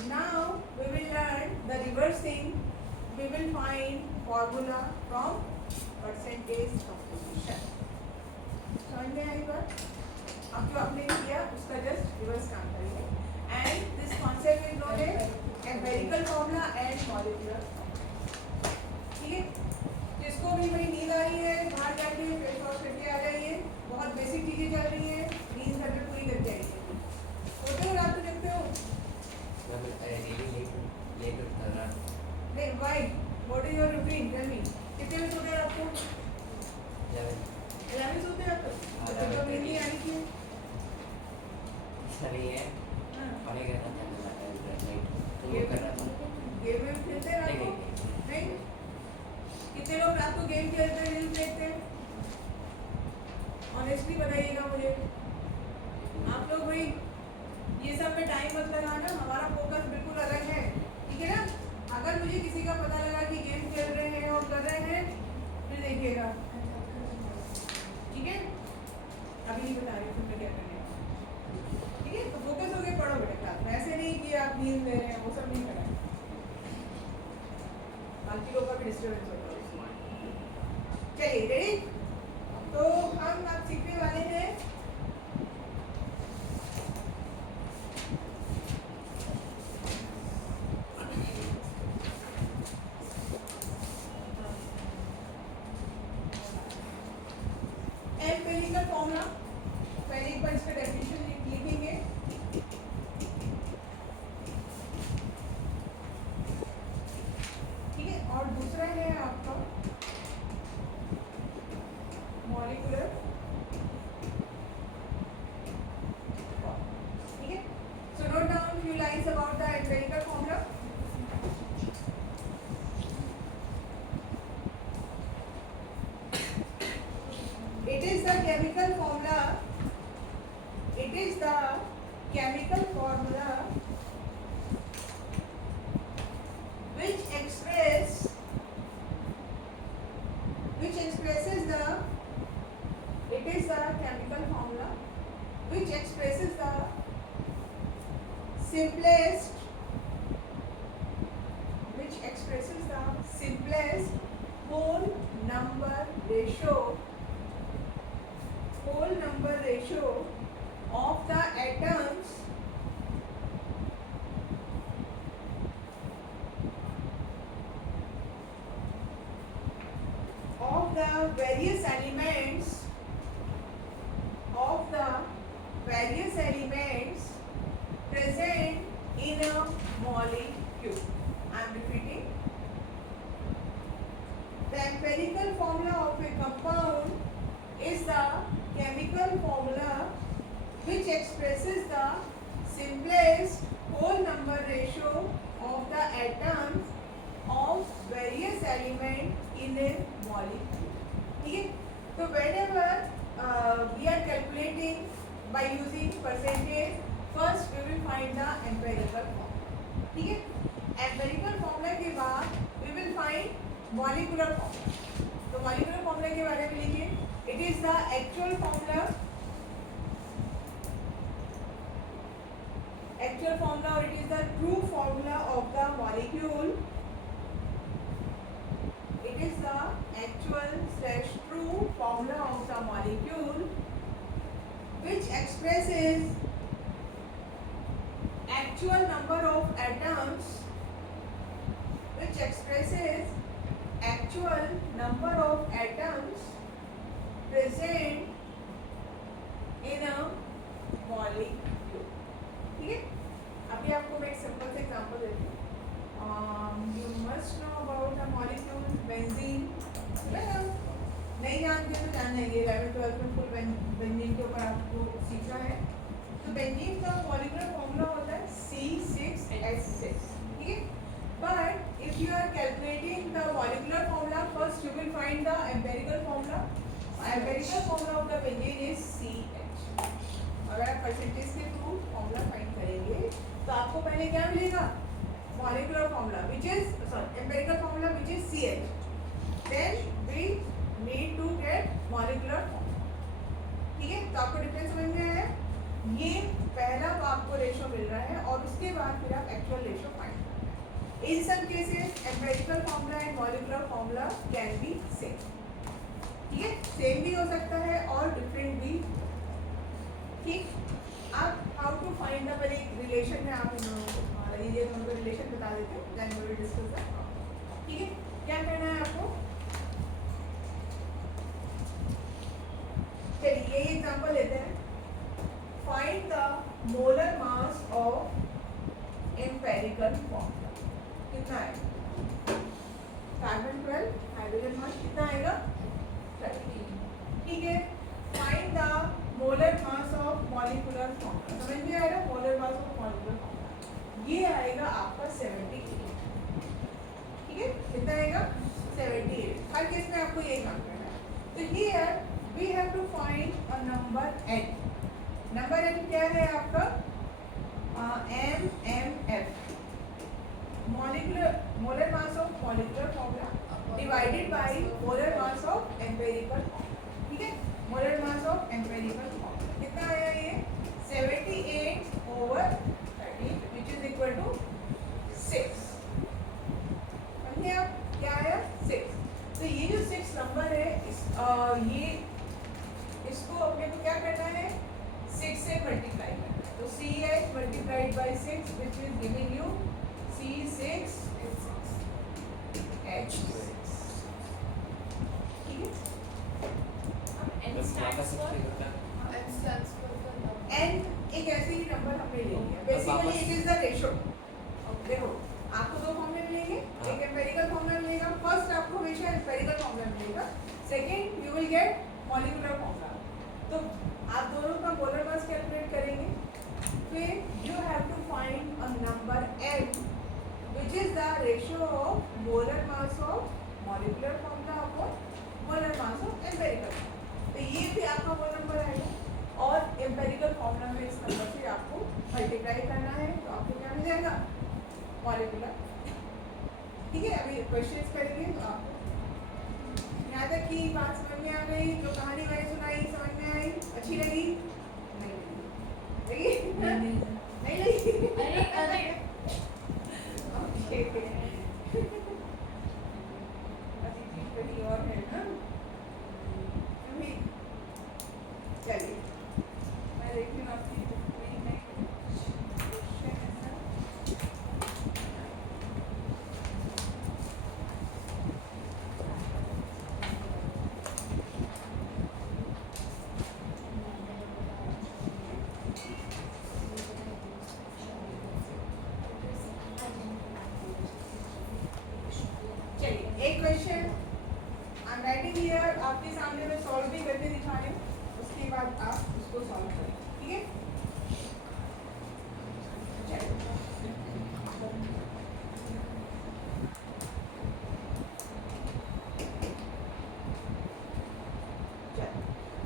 Now we will learn the reverse thing. We will find formula from percentage composition. समझ में आई बात? अब जो आपने किया उसका जस्ट नहीं है हाँ। पढ़ेगा ना राइट तुम लोग कर रहा था गेम वेम खेलते हैं रात नहीं को? नहीं नहीं। कितने लोग रात को गेम खेलते हैं, रील्स देखते हैं? ऑनेस्टली बताइएगा मुझे। आप लोग भाई ये सब में टाइम मत लगाना, हमारा फोकस बिल्कुल अलग है, ठीक है ना। अगर मुझे किसी का पता लगा कि गेम खेल रहे हैं और कर रहे हैं, फिर देखिएगा, ठीक है। अभी नहीं बता रही फिर मैं क्या करने वाली। ठीक है, तो फोकस होके पढ़ो बेटा क्लास में, ऐसे नहीं कि आप नींद ले रहे हैं, वो सब नहीं करना है। बाकी लोग का भी डिस्टर्बेंस होता है उसमें। चलिए रेडी, तो हम अब सीखने वाले हैं एम्पिरिकल फॉर्मूला। पहले एक बार इसका डेफिनेशन लिखेंगे। ठीक है, और दूसरा है आपका मॉलिक्यूलर। ठीक है, so note down few lines about the empirical formula. It is the chemical formula. It is the chemical formula which expresses the. It is the chemical formula which expresses the simplest. Which expresses the simplest whole number ratio. Whole number ratio of the atoms of the various elements present in a molecule. I am repeating. The empirical formula of a compound is the chemical formula which expresses the simplest whole number ratio of the atoms of various element in a molecule. ठीक है, तो whenever we are calculating by using percentage, first we will find the empirical formula. ठीक है, empirical formula के बाद we will find molecular formula. तो molecular formula के बारे में लिखिए. It is the actual formula or it is the true formula of the molecule. It is the actual/true formula of the molecule which expresses actual number of atoms. Which expresses actual number of atoms present in a molecule. ठीक है, अभी आपको मैं एक simple से example देती हूँ. You must know about a molecule benzene. नहीं जानते तो जान जाएंगे, 11th 12th में फुल बेंजीन के ऊपर आपको सीखना है. तो बेंजीन का मॉलिक्यूलर फॉर्मूला होता है C6H6. ठीक है, but if you are calculating the molecular formula, first you will find the empirical formula. Empirical formula of the benzene is CH. अगर आप परसेंटेज के थ्रू फॉर्मूला फाइंड करेंगे तो आपको पहले क्या मिलेगा? Molecular formula which is empirical formula which is CH. Then we need to get molecular formula. ठीक है, तो आपको डिफरेंस समझ में आया? ये पहला आपको रेशो मिल रहा है और उसके बाद फिर आप एक्चुअल रेशो फाइंड करना है. In some cases empirical formula and molecular formula can be same. ठीक है, सेम भी हो सकता है और डिफरेंट भी. ठीक, अब हाउ टू फाइंड द, पहले रिलेशन में आप इन दोनों को ये दोनों का रिलेशन बता देते हैं, then we will discuss that. ठीक है, क्या करना है आपको? चलिए ये एग्जांपल लेते हैं. Find the molar mass of empirical formula. कितना है? कार्बन 12, हाइड्रोजन मास कितना आएगा? 13. ठीक है, find the molar mass of molecular formula. समझ में आ रहा है? आपको ये काम करना है। तो here we have to find a number n। Number n क्या है आपका? MMF, molar mass of molecular formula divided by molar mass of empirical formula. ठीक है, molar mass of empirical formula कितना आया? ये 78/13 which is equal to 6। समझे आप? क्या आया? 6। तो ये जो 6 नंबर है ये इसको अपने को क्या करना है? 6 से मल्टीप्लाई करना है। तो CH multiplied by 6 which is giving you C6H6। ठीक है? N stands for N stands for the number. n एक ऐसे ही नंबर हमने ले लिया। Basically it is the ratio. देखो आपको दो फॉर्मूले मिलेंगे, एक एम्पिरिकल फॉर्मूला मिलेगा। फर्स्ट आपको हमेशा एम्पिरिकल फॉर्मूला मिलेगा, second you will get molecular formula. तो आप दोनों का मोलर मास कैलकुलेट करेंगे, फिर you have to find a number n which is the ratio of molar mass of molecular formula upon molar mass of empirical। तो ये भी आपका वो नंबर आएगा और एम्पेरिकल फॉर्मूला में इस नंबर से आपको मल्टीप्लाई करना है तो आपको क्या मिलेगा? मॉलिक्यूलर। ठीक है, अभी क्वेश्चंस करेंगे तो आपको यहाँ तक की बात समझ में आ गई? जो कहानी मैंने सुनाई समझ में आई? अच्छी लगी? नहीं लगी? नहीं लगी? अरे ओके अभी चीज कहीं और है ना। चलिए मैं देखती हूँ आपकी कोई नहीं क्वेश्चन ऐसा। चलिए एक question I am writing here, आपके सामने मैं सॉल्व भी करके दिखा रही हूँ, उसके बाद आप उसको सॉल्व करें। ठीक है,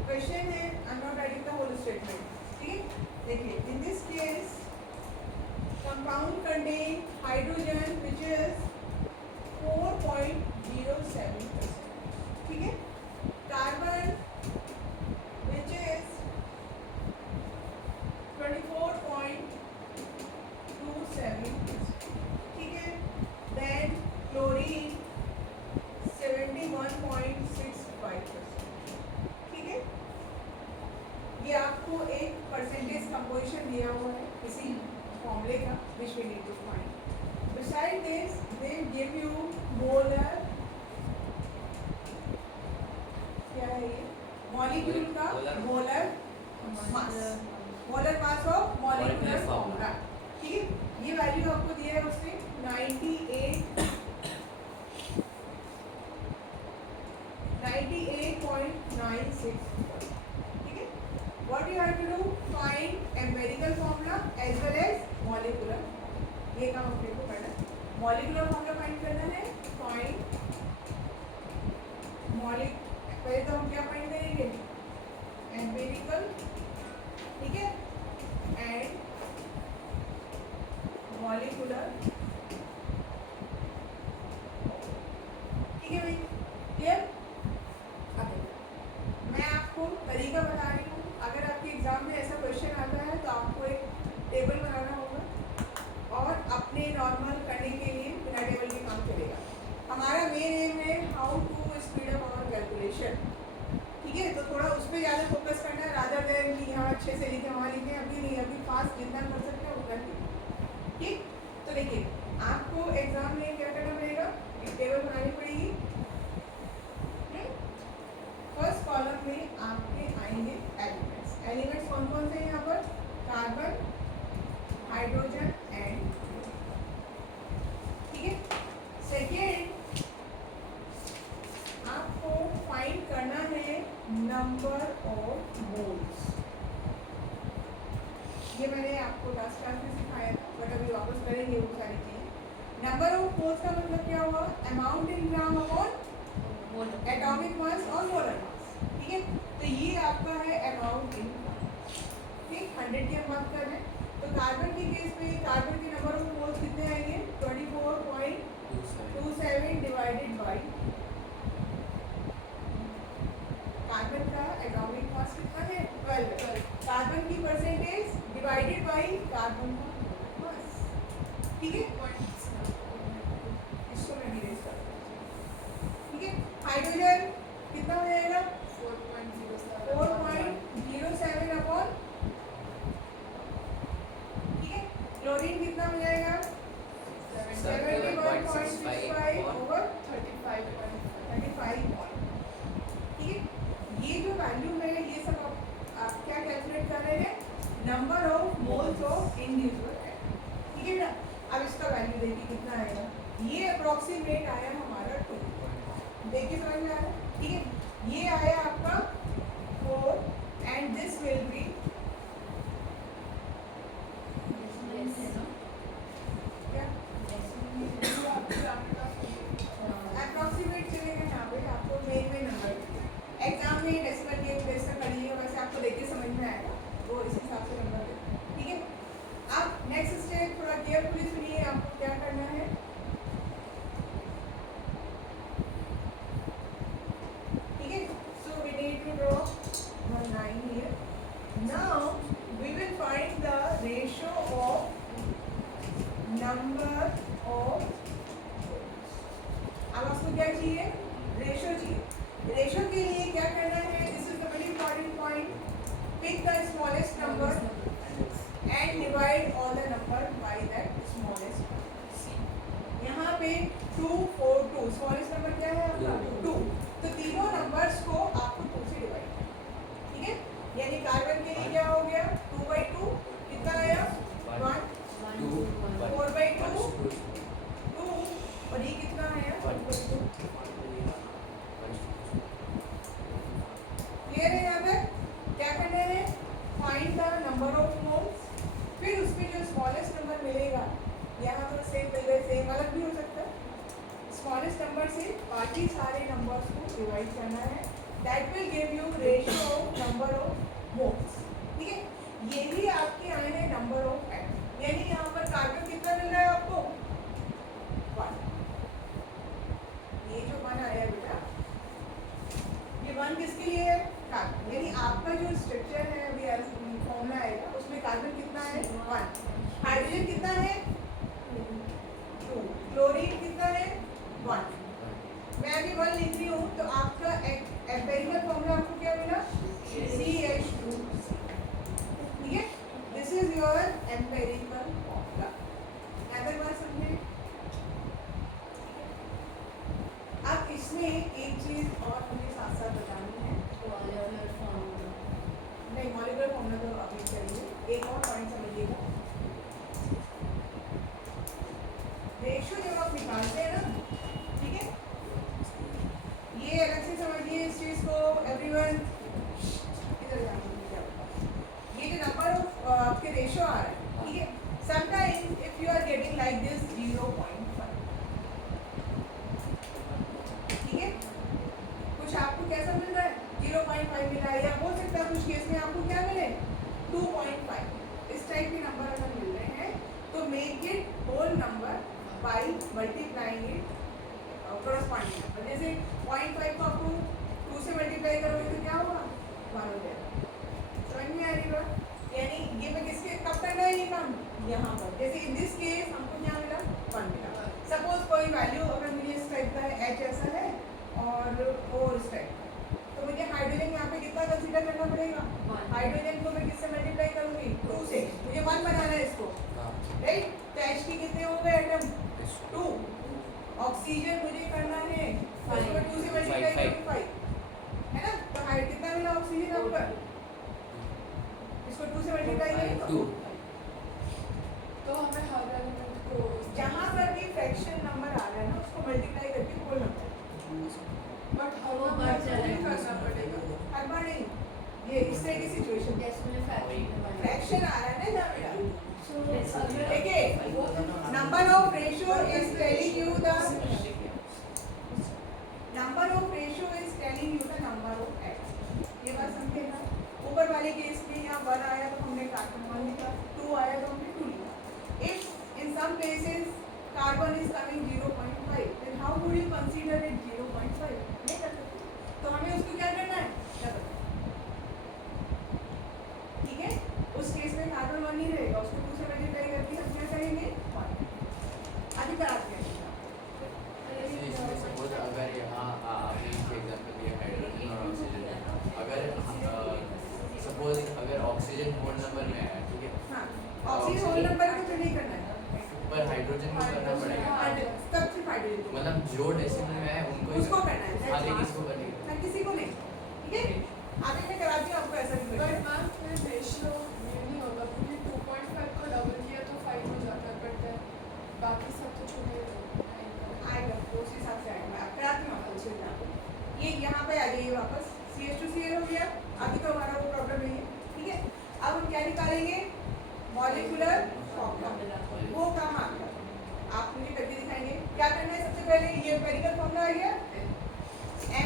क्वेश्चन है, I am not writing the whole statement. ठीक, देखिए in this case compound contain hydrogen which is 4.07%। ठीक है, कार्बन which is 24.27%। ठीक है, then chlorine 71.65%। ठीक है, ये आपको एक परसेंटेज कंपोजिशन दिया हुआ है किसी फॉर्मूले का which we need to find। Beside this they give you molar, क्या है ये? मॉलिक्यूल का molar mass, molar mass of molecular formula. ठीक है, ये वैल्यू आपको दिया है उसने 98.96। ठीक है, what you have to do? Find empirical formula as well as molecular. ये काम अपने को करना है। मॉलिक्यूलर फॉर्मूला फाइंड करना है, फाइंड पहले तो हम क्या फाइंड करेंगे? एम्पिरिकल। ठीक है, एंड मॉलिक्यूलर। ठीक है भाई, क्लियर? अब मैं आपको तरीका बता रही हूँ। अगर आपके एग्जाम में ऐसा क्वेश्चन आता है तो आपको एक टेबल बनाना होगा और अपने नॉर्मल करने के लिए बिना टेबल के काम चलेगा। हमारा मेन एम है how to speed up our calculation. ठीक है, तो थोड़ा उस पर ज़्यादा फोकस करना है रादर देन कि यहाँ अच्छे से लिखे वहाँ लिखे। अभी नहीं, अभी फास्ट जितना कर सकते हैं उतना लिखें। ठीक, तो देखिए आपको एग्जाम में क्या करना पड़ेगा? एक टेबल बनानी पड़ेगी। फर्स्ट कॉलम में आपके आएंगे एलिमेंट्स। एलिमेंट्स कौन कौन से हैं यहाँ पर? Carbon, hydrogen and. ठीक है, सेकेंड आपको फाइंड करना है नंबर ऑफ मोल्स। ये मैंने आपको लास्ट क्लास में सिखाया था बट अभी वापस करेंगे वो सारी चीज़ें। नंबर ऑफ मोल्स का मतलब क्या हुआ? Amount in gram upon atomic mass और मोलर मास, ठीक है। तो ये आपका है अमाउंट इन, ठीक, 100 की हम बात कर रहे हैं। तो कार्बन के केस में कार्बन के नंबर ऑफ मोल्स कितने आएंगे, 24.27 डिवाइडेड बाई कार्बन का एटॉमिक मास कितना है, 12, कार्बन की परसेंटेज डिवाइडेड बाई कार्बन का मास, ठीक है। इसको मैं इरेज कर दूं, ठीक है। हाइड्रोजन कितना हो जाएगा, 4.07 अपॉन, ठीक है। क्लोरीन कितना हो जाएगा, 71.65 ओवर 35, ठीक है। ये जो वैल्यू है ये सब आप क्या कैलकुलेट कर रहे हैं, number of moles of individual atom, ठीक है ना। अब इसका वैल्यू देखिए कितना आएगा, ये अप्रोक्सीमेट आया हमारा 2, देखिए समझ में आ रहा है, ठीक है। ये आया आपका 4 एंड दिस विल बी क्या अप्रोक्सीमेट चलेगा यहाँ पे, आपको मेन नंबर एग्जाम में डेसिमल ये डेसिमल पढ़िए, वैसे आपको देख के समझ में आएगा, वो इस हिसाब से नंबर देते हैं, ठीक है। अब नेक्स्ट स्टेप थोड़ा केयरफुली सुनिए, आपको क्या करना है, ठीक है। So we need to draw one line here. Now we will find the ratio of number of, अब आपको क्या चाहिए, रेशियो चाहिए। रेशियो के लिए क्या करना है, this is the very important point, pick the smallest number and divide all the number by that smallest number. यहाँ पे 2, 4, 2 स्मॉलेस्ट नंबर क्या है आपका 2, तो तीनों नंबर्स को आपको 2 से डिवाइड करना है, ठीक है। यानी कार्बन के लिए क्या हो गया, 2/2 कितना आया 1, 4/2 2, और ये कितना आया 1/2। क्लियर है यहाँ पे, क्या करना है, find the number of moles, फिर उसमें जो स्मॉलेस्ट नंबर मिलेगा, यहाँ पर सेम मिल गए, सेम अलग भी हो सकता है, स्मॉलेस्ट नंबर से बाकी सारे नंबर्स को डिवाइड करना है, that will give you ratio of number of moles, ठीक है। यही आपके आए हैं नंबर ऑफ एटम, यानी यहाँ पर कार्बन कितना मिल रहा है आपको 1, ये जो 1 आया बेटा, ये 1 किसके लिए है, कार्बन, यानी आपका जो स्ट्रक्चर है अभी फॉर्मूला आएगा उसमें कार्बन कितना है 1, हाइड्रोजन कितना है 2, क्लोरीन कितना है 1, मैं अभी 1 लिख रही हूँ, तो आपका एम्पिरिकल फॉर्मूला आपको क्या मिला, CH2, ठीक है। This is your empirical formula, other बात समझे। अब इसमें एक चीज और हमें साथ साथ बतानी है, नहीं मॉलिक्यूलर फॉर्मूला तो अभी चाहिए, एक और पॉइंट समझिएगा, रेशियो जब आप निकालते हैं ना, ठीक है, ये अलग से समझिए इस चीज को, एवरीवन इधर जाने, ये जो नंबर ऑफ आपके रेशियो आ रहा है, ठीक है, sometime if you are getting like this 0.5, ठीक है, कुछ आपको कैसा मिल रहा है 0.5 मिला है, या हो सकता है कुछ केस में आपको क्या मिले 2.5, इस टाइप के नंबर अगर मिल रहे हैं तो make it whole number by multiplying it corresponding number, जैसे 0.5 को आपको 2 से मल्टीप्लाई करोगे तो क्या होगा 1 हो जाएगा, समझ में आ रही बात, यानी ये मैं किसके कब करना है ये काम, यहाँ पर, जैसे इन दिस केस हमको क्या मिला 1 मिला, सपोज कोई वैल्यू अगर मुझे इस टाइप का है, H ऐसा है और O इस टाइप का, तो मुझे हाइड्रोजन यहाँ पे कितना कंसीडर करना पड़ेगा, हाइड्रोजन को मैं किससे मल्टीप्लाई करूंगी 2 से, मुझे 1 बनाना है इसको, राइट, तो H की कितने हो गए एटम 2, ऑक्सीजन मुझे करना है उसको मैं 2 से मल्टीप्लाई करूंगी 5, है ना, तो हाइड कितना मिला ऑक्सीजन आपका, इसको 2 से मल्टीप्लाई करें 2, तो हमें हर एलिमेंट को जहाँ पर भी फ्रैक्शन नंबर आ रहा है ना उसको मल्टीप्लाई करके होल नंबर, बट हर बार करना पड़ेगा, हर बार नहीं, ये इस तरह की सिचुएशन फ्रैक्शन आ रहा है ना जहाँ मेरा, देखिए number of ratio is telling you the number of ratio is telling you the number of atoms. ये बात समझे ना? ऊपर वाले केस में यहाँ 1 आया तो हमने कार्बन 1 लिखा, 2 आया तो हमने 2 लिखा। If in some cases carbon is coming 0.5, then how would you consider it 0.5? नहीं कर सकते, तो हमें उसको क्या करना है, क्या करना है? ठीक है, उस केस में कार्बन 1 ही रहेगा, उसको 2 से मल्टीप्लाई करके हम क्या करेंगे 1। अभी कराते हैं। सपोज अगर यहाँ आपने एग्जांपल दिया हाइड्रोजन और ऑक्सीजन, अगर सपोज अगर ऑक्सीजन होल नंबर में है, ठीक है, हाँ, ऑक्सीजन होल नंबर को तो नहीं करना है, पर हाइड्रोजन को करना पड़ेगा, तब सिर्फ हाइड्रोजन को, मतलब जो डेसिमल में है उनको ही उसको करना है, आगे किसको करेंगे? हर किसी को नहीं। ठीक है, आगे मैं कराती हूँ आपको, ऐसा भी बट करना है। मैम फिर रेशियो ये नहीं होगा क्योंकि 2.5 को डबल किया तो 5 हो जाता है, बट बाकी सब तो छोटे आएगा तो उस हिसाब से आएगा। मैं अब कराती हूँ आपको उसी हिसाब। ये यहाँ पे आ जाइए वापस, CH2Cl हो गया, अभी तो हमारा वो प्रॉब्लम नहीं है। ठीक है, अब हम क्या निकालेंगे, मॉलिक्यूलर फॉर्मूला, वो काम आपका, आप मुझे करके दिखाएंगे। क्या करना है सबसे पहले, ये एम्पिरिकल फॉर्मूला आ गया,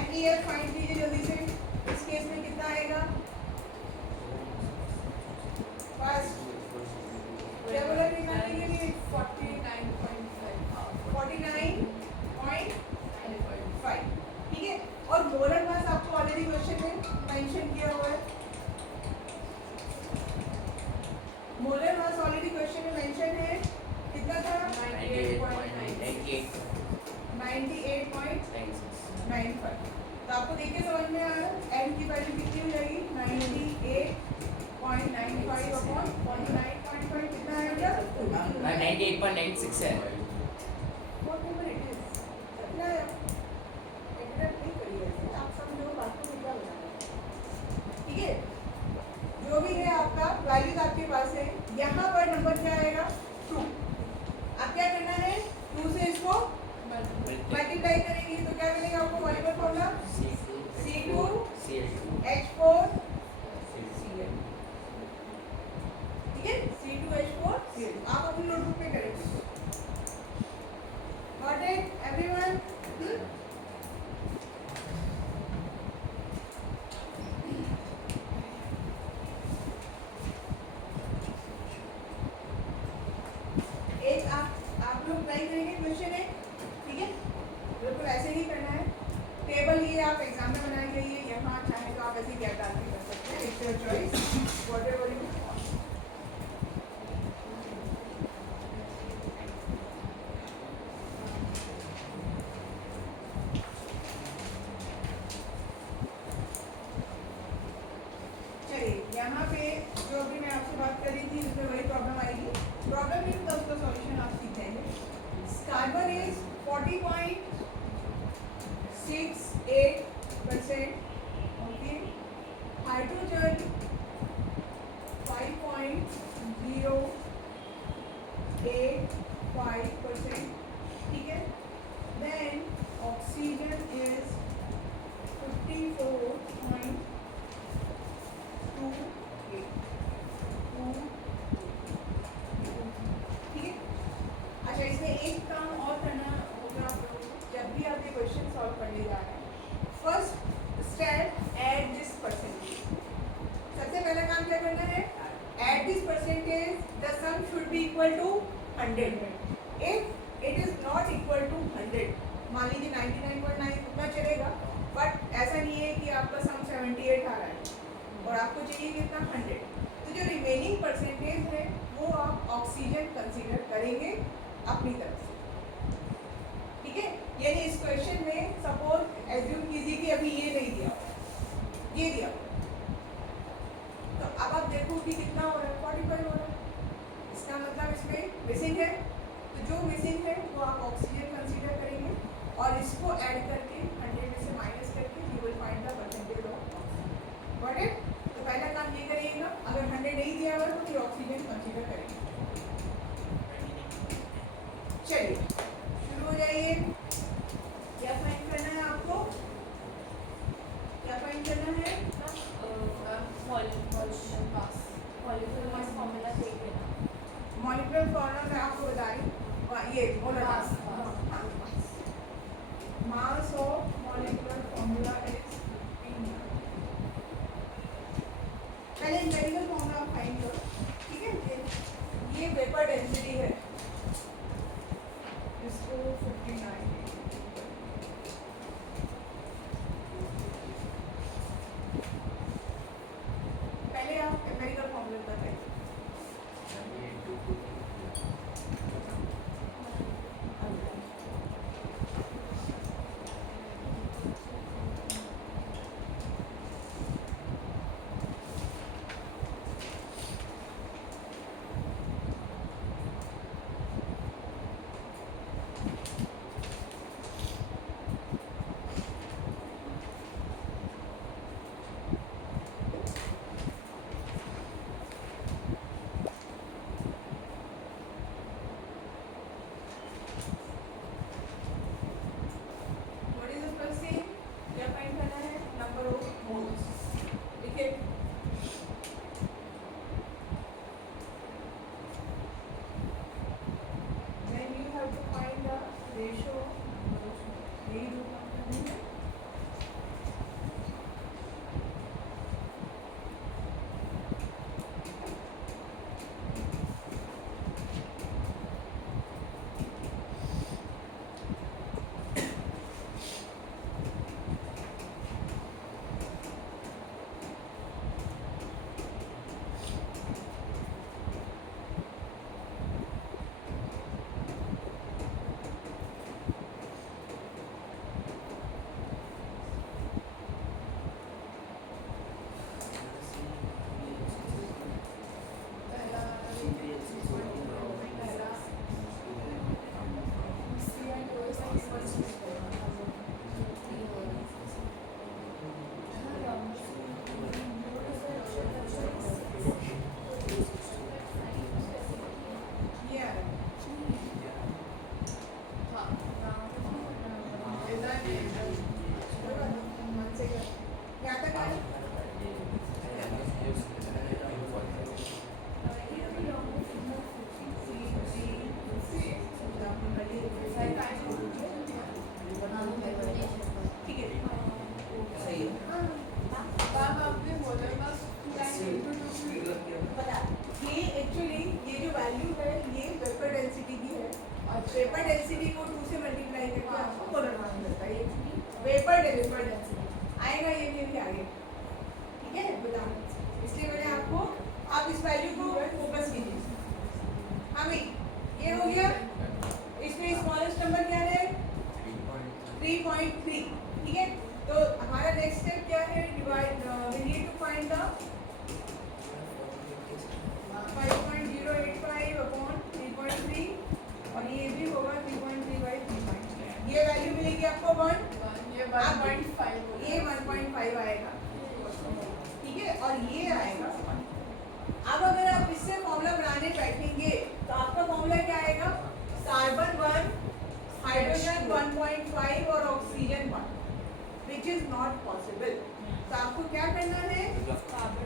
MEF फाइंड कीजिए जल्दी से। इस केस में कितना आएगा, फर्स्ट क्या बोला निकालने के लिए, 49.5। ठीक है, और मोलर मास आपको ऑलरेडी क्वेश्चन में मेंशन किया हुआ है, मोलर मास ऑलरेडी क्वेश्चन में मेंशन है, कितना था, 98.95। तो आपको देख के समझ में आ रहा है n की वैल्यू कितनी हो जाएगी, 98.95 अपॉन 49.5 कितना आएगा, 98.96 है। whatever it is, कितना है, एडिट नहीं करिए, आप समझो बात को क्या बताना है। ठीक है, जो भी है आपका वैल्यूज आपके पास है, यहाँ पर नंबर क्या आएगा, 2। अब क्या करना है, 2 से इसको मल्टीप्लाई करेंगे तो क्या मिलेगा आपको, मॉलिक्यूलर फॉर्मूला C2H4Cl। ठीक है, C2H4Cl, आप अपने नोटबुक पे करेंगे। Got it everyone? एक आप लोग ट्राई करेंगे क्वेश्चन है, ठीक है, बिल्कुल ऐसे ही करना है। टेबल ये आप एग्जाम में बनाई गई है, यहाँ चाहे तो आप ऐसे गैप डाल के कर सकते हैं, it's your choice, whatever you want. चलिए, यहाँ पे जो अभी मैं आपसे बात कर रही थी उसमें वही प्रॉब्लम आएगी, प्रॉब्लम नहीं तो उसका सॉल्यूशन आप सीख जाएंगे। कार्बन इज 40.68%, ओके, हाइड्रोजन 5.085%, ठीक है, देन ऑक्सीजन इज 54.28, ठीक है। अच्छा, इसमें एक काम और करना होगा आप लोगों को, जब भी आप ये क्वेश्चन सॉल्व करने जा रहे हैं, first step add this percentage. सबसे पहला काम क्या करना है, add this percentage, the sum should be equal to 100। If it is not equal to 100, मान लीजिए 99.9 उतना चलेगा, बट ऐसा नहीं है कि आपका सम 78 आ रहा है और आपको चाहिए कितना 100, तो जो रिमेनिंग परसेंटेज है वो आप ऑक्सीजन कंसीडर करेंगे अपनी तरफ से। ठीक है, यानी इस क्वेश्चन में सपोज एज्यूम कीजिए कि अभी ये नहीं दिया, ये दिया, तो अब आप देखो कि कितना हो रहा है, 45 हो रहा है, इसका मतलब इसमें मिसिंग है, तो जो मिसिंग है वो आप ऑक्सीजन कंसीडर करेंगे और इसको ऐड करके 100 में से माइनस करके you will find the percentage of oxygen. Got it? तो पहला काम ये करिएगा, अगर 100 नहीं दिया हुआ तो फिर ऑक्सीजन कंसीडर करेंगे। चलिए शुरू हो जाइए। क्या फाइंड करना है आपको, क्या फाइंड करना है, मॉलिक्यूलर मास फॉर्मूला देख लेना। मॉलिक्यूलर फॉर्मूला मैं आपको बता रही हूँ, ये molar mass, mass of molecule formula is 15. पहले empirical formula आप find करो, ठीक है? ये vapor density है, इसको 59. पहले आप empirical formula बताइए. What is the first thing? क्या find करना है? Number of moles. देखिए. Then you have to find the ratio. यही दो काम करने हैं. पहला ये आ रहा है. हाँ. इधर नहीं. मन से कर. यहाँ तक आ रहा है? ठीक है. मैम आपने बोला था 2 पता ये एक्चुअली ये जो वैल्यू है ये वेपर डेंसिटी की है. वेपर डेंसिटी को 2 से मल्टीप्लाई करके आपको मोलर मास मिलता है. ये वेपर डेंसिटी आएगा, ये भी आगे. ठीक है, बताओ. इसलिए मैंने आपको, आप इस वैल्यू को फोकस कीजिए. हाँ भाई, ये हो गया. इसमें स्मॉलेस्ट नंबर क्या है? 3.3. ठीक है, तो हमारा नेक्स्ट स्टेप क्या है? Divide, we need to find the 5.085 upon 3.3 और ये भी होगा 3.3 by 3.3. ये वैल्यू मिलेगी आपको 1. ये 1.5 ये 1.5 आएगा. ठीक है, और ये आएगा 1. अब अगर आप इससे फॉर्मूला बनाने बैठेंगे तो आपका फॉर्मूला क्या आएगा? कार्बन 1, हाइड्रोजन 1.5 और oxygen 1, which is not possible. तो आपको क्या करना है?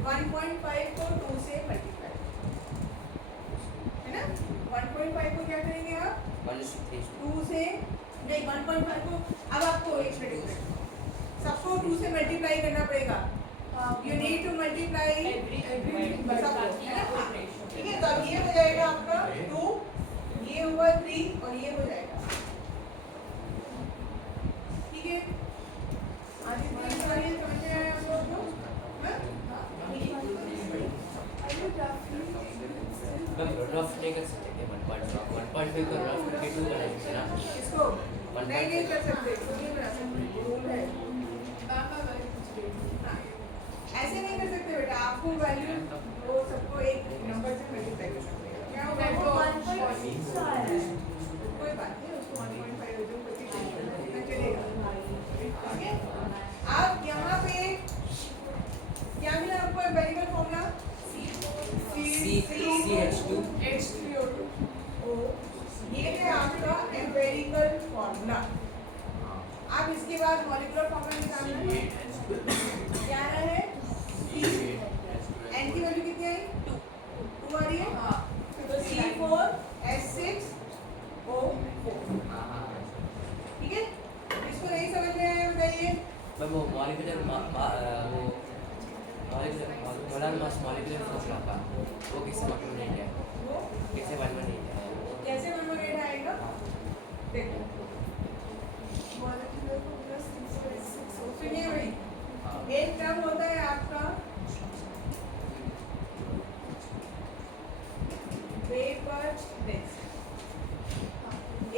1.5 को 2 से मल्टीप्लाई, है ना? 1.5 को क्या करेंगे आप? 2 से नहीं, 1.5 को अब आपको एक मिनट सबको 2 से मल्टीप्लाई करना पड़ेगा. You need to multiply everything but सबको, बाकी है ना? operation. ठीक है, तो अब ये हो जाएगा आपका 2, ये हुआ 3 और ये हो जाएगा. ठीक है, आगे समझ में आया आप लोग को? हाँ? ठीक है. रफ नहीं कर सकते क्या 1.5 को रफ करके 2 बनाएंगे ना. इसको नहीं कर सकते, नहीं बना सकते, रूल है. हाँ, ऐसे नहीं कर सकते बेटा. आपको वैल्यू वो सबको एक नंबर से मल्टीप्लाई कर सकते हैं. क्या होगा? वो 1.6 आ रहा है. कोई बात नहीं, उसको 1.5 जो करके चलेगा. ठीक है, अब यहाँ पे क्या मिला आपको? Empirical formula CH2 H3O2. ये है आपका एम्पिरिकल फॉर्मूला. आप इसके बाद मॉलिक्यूलर फॉर्मूला निकालना है. क्या आ रहा है? एन की वैल्यू कितनी आई? 2 आ रही है. तो C4H6O4. ठीक है, इसको नहीं समझ में आया बताइए. मैं देखो मॉलिक्यूलर फॉर्मूला 6 सुनिए भाई, हाँ एक टर्म होता है आपका वेपर डेंसिटी,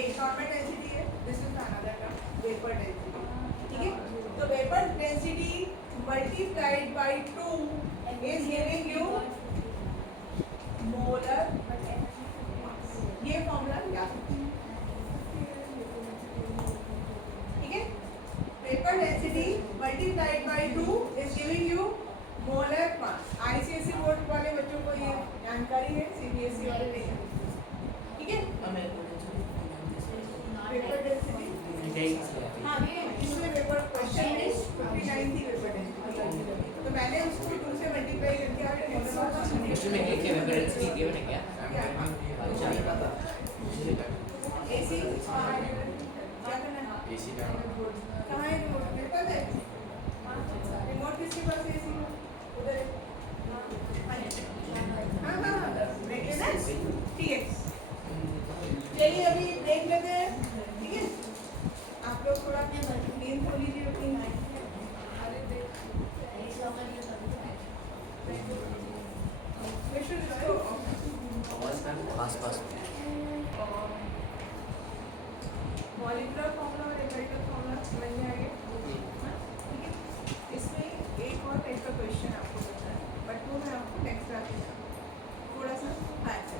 एक नॉर्मल डेंसिटी है, this is another term vapour density, ठीक है। तो vapour density multiplied by 2 is giving you molar, ये फॉर्मूला याद रखिए, ठीक है। Vapour density multiplied by 2 is giving you molar mass। ICSE board वाले बच्चों को ये जानकारी है, सीबीएसई वाले नहीं है, ठीक है। वेपर डेंसिटी, हाँ इसमें वेपर क्वेश्चन में 59 थी वेपर डेंसिटी, तो मैंने उसको 2 से मल्टीप्लाई करके आपको मोलर मास क्वेश्चन में एक वेपर डेंसिटी गिवन है क्या? एसी क्या करना है, एसी का कहाँ है रिमोट, मेरे पास है रिमोट, किसके पास है एसी का, उधर है, हाँ हाँ हाँ ब्रेक लेना है, ठीक है। चलिए अभी ब्रेक लेते हैं, ठीक है। आप लोग थोड़ा नींद खो लीजिए अपनी, आस-पास मॉलिक्यूलर फॉर्मूला और एम्पिरिकल फॉर्मूला समझ में आ गया, हाँ, ठीक है। इसमें एक और टाइप का क्वेश्चन आपको करना है, बट वो मैं आपको नेक्स्ट क्लास में थोड़ा सा हार्ड है,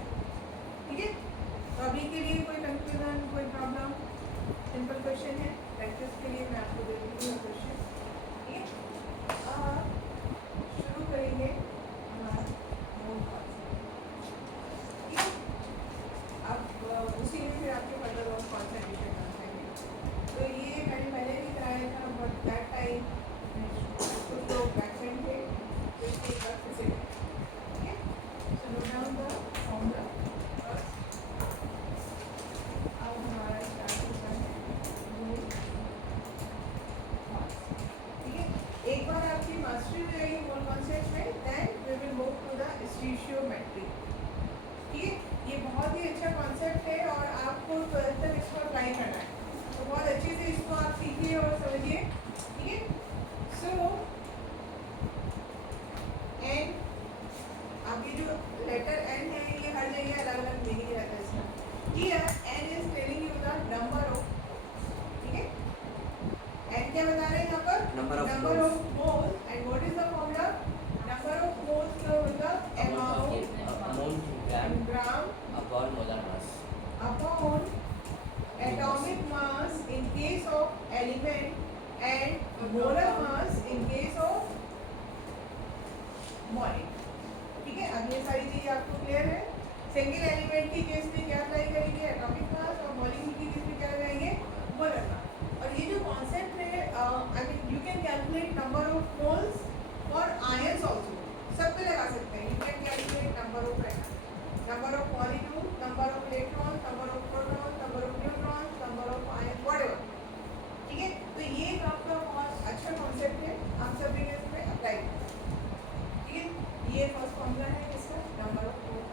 ठीक है। तो अभी के लिए कोई कंफ्यूजन, कोई प्रॉब्लम, सिंपल क्वेश्चन है, प्रैक्टिस के लिए मैं आपको दे दूँगी क्वेश्चन, ठीक है। शुरू करेंगे हमारा मोल कॉन्सेप्ट, ठीक है। अब उसी में फिर आपके फर्दर और कॉन्सेंट्रेशन आ जाएंगे। तो ये मैंने पहले भी कराया था, बट दैट टाइम कुछ लोग बैकएंड थे, तो इसलिए एक बार फिर से करें, ठीक है। So note down the formula first. अब हमारा स्टार्ट होता है मोल मास, ठीक है। एक बार आपकी मास्टरी हो जाएगी मोल कॉन्सेप्ट में, then we will move to the stoichiometry, ठीक है। ये बहुत ही अच्छा कॉन्सेप्ट है और आपको 12th तक इसको अप्लाई करना है, तो बहुत अच्छे से इसको आप सीखिए और समझिए, ठीक है। सो एन, अब ये जो लेटर एन है ये हर जगह अलग अलग मीनिंग रहता है इसका। Here N is telling you the number of, ठीक है। एन क्या बता रहे हैं यहाँ पर, number of mole, and what is the formula, number of moles का मतलब amount gram upon molar mass. upon atomic mass in case of element and molar mass in case of molecule, ठीक है। अब ये सारी चीजें आपको क्लियर है। सिंगल एलिमेंट की केस में क्या अप्लाई करेंगे, एटॉमिक मास, और मॉलिक्यूल की केस में क्या लगाएंगे, मोलर मास। और ये जो कॉन्सेप्ट है, I mean you can calculate number of moles और आयंस आल्सो, सब पे लगा सकते हैं। You can calculate number of atoms, number of molecules, number of electrons, number of protons, number of neutrons, number of ions, whatever, ठीक है। तो ये आपका बहुत अच्छा कॉन्सेप्ट है, आप सभी ने इसमें अप्लाई करें, ठीक है। ये फर्स्ट फॉर्मूला है इसका, नंबर ऑफ मोल।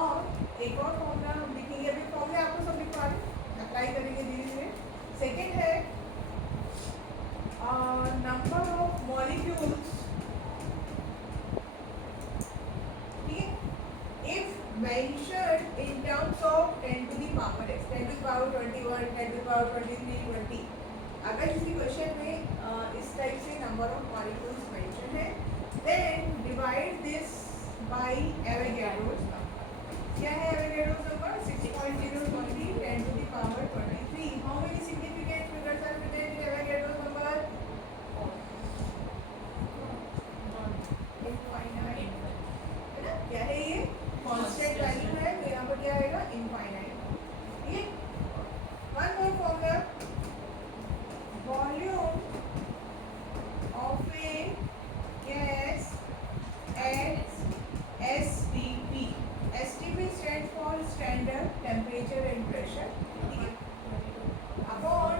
और एक और फॉर्मूला हम लिखेंगे, अभी फॉर्मूला आपको सब लिखवा रहे, अप्लाई करेंगे धीरे धीरे। सेकेंड है नंबर ऑफ मॉलिक्यूल्स, ठीक है, if measured in terms of 10 to the power x, 10 to the power 21, 10 to the power 23, 20, अगर किसी क्वेश्चन में इस टाइप से नंबर ऑफ मॉलिक्यूल्स मेंशन है, then divide this by Avogadro's number। क्या है Avogadro's number, 6.020 10 to the power 23। How many significant figures are present in Avogadro's number? Infinite, है ना, क्या है ये, कांस्टेंट वैल्यू है, तो यहाँ पर क्या आएगा, इनफाइनाइट, ठीक है। One more formula, volume of A gas at STP, STP stand for standard temperature and pressure, ठीक है, अपॉन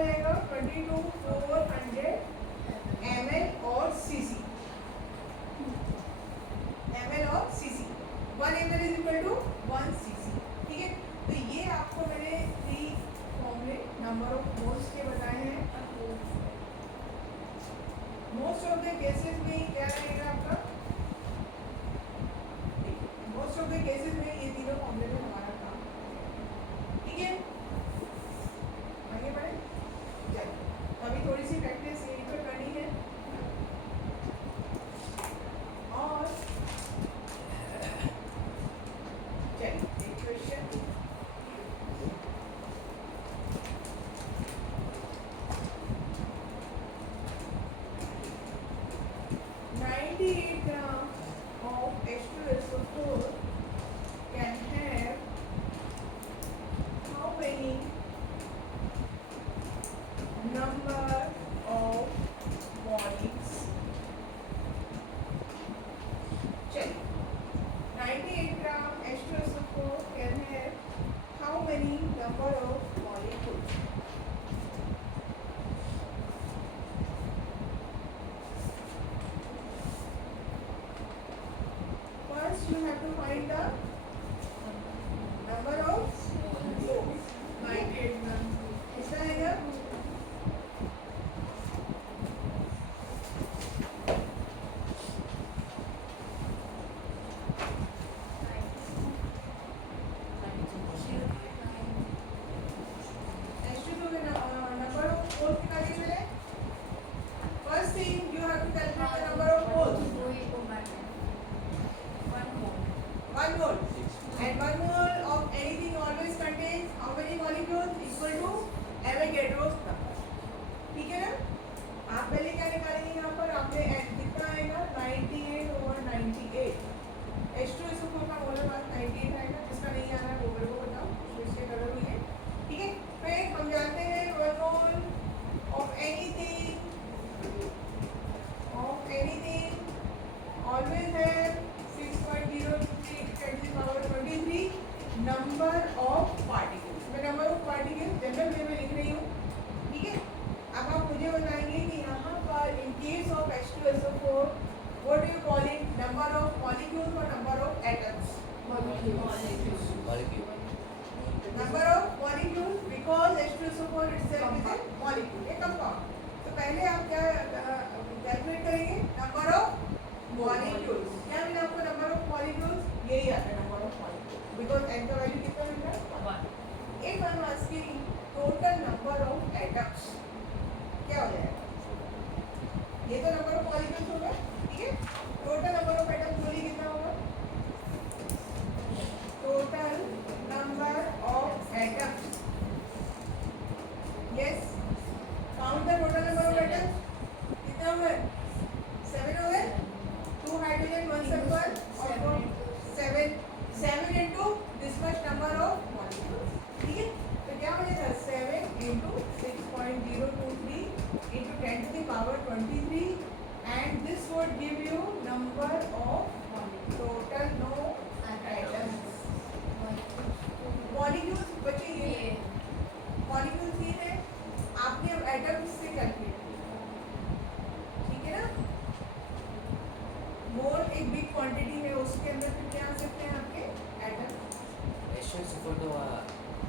हो जाएगा 22,400 ml और cc, ml और cc, 1 ml is equal to 1 cc, ठीक है। तो ये आपको मैंने 3 फॉर्मूले नंबर ऑफ मोल्स के बताए हैं। मोस्ट ऑफ द केसेस में क्या रहेगा आपका, मोस्ट ऑफ द केसेस में ये तीनों फॉर्मूले में हमारा काम, ठीक है। आगे बढ़े, चलो अभी थोड़ी सी प्रैक्टिस यहीं पर करनी है। और चलिए एक question, of H2SO4 can have how many number of molecules? Check. 98 gram H2SO4 can have how many number of molecules? First you have to find the number of 98 gram. कितना आएगा? H2SO के number of moles निकालिए पहले. First thing you have to calculate the number of moles. 1 mole. And 1 mole of anything always contains how many molecules? Equal to Avogadro's number. ठीक है ना? आप पहले क्या निकालेंगे यहाँ पर? आपने कितना आएगा? 98 over 98. H2SO4 का मोलर मास 98 आएगा. जिसका नहीं आ रहा है वो मेरे को बताओ. तो इसके कलर हुई है. ठीक है? फिर हम जानते हैं 1 mole of anything always have 6.023 10 to the power 23 number of particles. मैं number of particles जनरल वे में लिख रही हूँ, ठीक है। अब आप मुझे बताएंगे कि यहाँ पर in case of H2SO4 what do you call it, number of molecules or number of atoms? Molecule. Number of molecules because H2SO4 itself is a molecule, a compound. तो पहले आप क्या कैलकुलेट करेंगे? Number of molecules. क्या मिला आपको number of molecules? यही आता है number of molecules because n का वैल्यू कितना मिल रहा है? 1। If I am asking total number of atoms क्या हो जाएगा? ये तो नंबर ऑफ मॉलिक्यूल्स होगा, ठीक है। टोटल नंबर ऑफ एटम्स बोलिए कितना होगा? Total number of atoms, yes, count the total number of atoms. कितना हुआ? 7 हो गए। 2 हाइड्रोजन 1 सल्फर और 7 into this much number of molecules, ठीक है। तो क्या हो जाएगा? 7 into 6.023 into 10 to the power 23 and this would give you number of total no atoms. Molecules बचे ये मॉलिक्यूल्स ही है, आपने अब एटम्स से कैलकुलेट किया, ठीक है ना। मोल एक बिग क्वांटिटी है, उसके अंदर फिर क्या आ सकते हैं आपके एटम्स? H2SO4 तो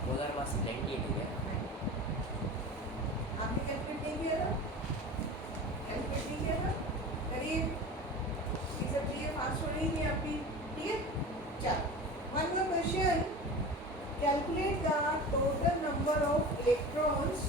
मोलर मास 98 है। आपने कैलकुलेट नहीं किया था? कैलकुलेट नहीं किया था? करिए, ये सब चीजें फास्ट हो रही थी आपकी, ठीक है। चलो one more question, calculate the total number of electrons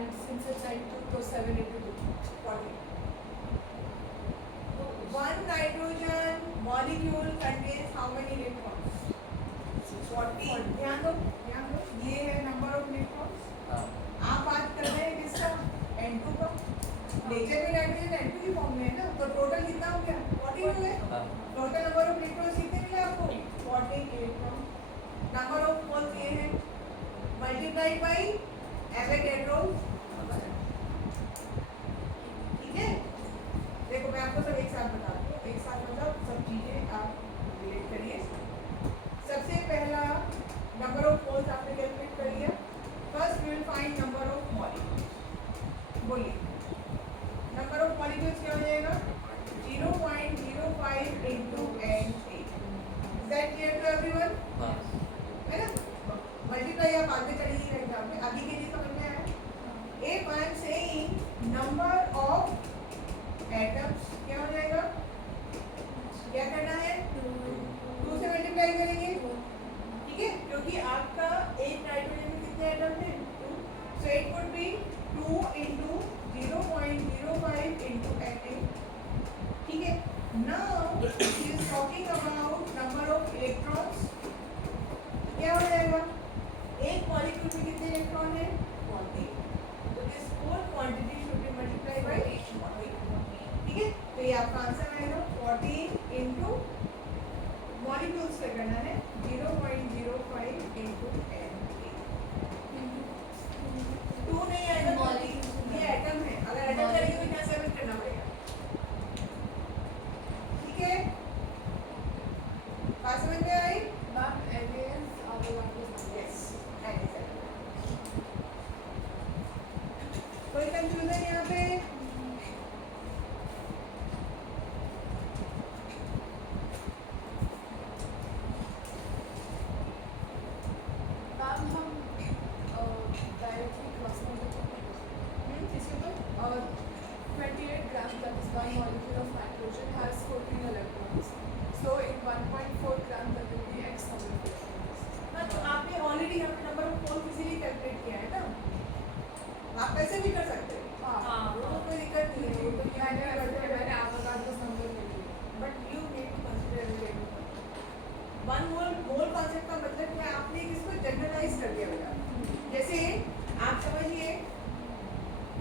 and since it's N2, so 7 into 2. 40. One nitrogen molecule contains how many electrons? 40. ध्यान दो, ये है नंबर ऑफ इलेक्ट्रॉन्स। हाँ आप बात कर रहे हैं किसका? N2 का। नेचर में नाइट्रोजन N2 की फॉर्म में है ना, तो टोटल कितना हो गया? 40 हो गए। हाँ टोटल नंबर ऑफ इलेक्ट्रॉन्स कितने मिले आपको? 40 इलेक्ट्रॉन। नंबर ऑफ मोल्स ये है मल्टीप्लाइड बाय एवोगैड्रो। ठीक है, देखो मैं आपको सब एक साथ बताती हूँ, एक साथ मतलब सब चीजें आप रिलेट करिए। सबसे पहला नंबर ऑफ मोल्स आपने कैलकुलेट कर लिया। First we will find number of molecules. बोलिए नंबर ऑफ मॉलिक्यूल्स क्या हो जाएगा? 0.05 into Na। Is that clear to everyone? हाँ है ना? मल्टीप्लाई आप आगे करिए एग्जाम में, आगे के लिए समझ में आया? If I am saying number of atoms क्या हो जाएगा? क्या करना है? 2 से मल्टीप्लाई करेंगे, ठीक है? क्योंकि आपका एक नाइट्रोजन में कितने एटम हैं? 2। So it would be 2 into 0.05 into Na। ठीक है? Now he is talking about number of electrons। क्या हो जाएगा? एक मॉलिक्यूल में कितने इलेक्ट्रॉन है? 40। तो this whole quantity should be multiply by 40। ठीक है, तो ये आपका आंसर आएगा 14 into मॉलिक्यूल्स पे करना है 0.05 into Na। 2 नहीं आएगा, मॉलिक्यूल ये एटम है, अगर एटम करेंगे तो क्या 7 करना पड़ेगा। ठीक है, बात समझ में आई? Ma'am, Na is Avogadro's number. Yes, कोई कंफ्यूजन यहाँ पे? Ma'am, हम directly cross multiply इसके ऊपर 28 grams, that is 1 molecule of nitrogen, has 14 electrons. So in 1.4 grams, there will be X number of electrons. हाँ, तो आपने ऑलरेडी यहाँ पे नंबर ऑफ मोल्स इसीलिए कैलकुलेट किया है ना। आप ऐसे भी कर सकते हैं, हाँ, वो कोई दिक्कत नहीं है, वो तो मैंने Avogadro's number ले लिया। But you need to consider one mole concept का मतलब क्या है? आपने इसको जनरलाइज कर दिया बेटा। जैसे आप समझिए,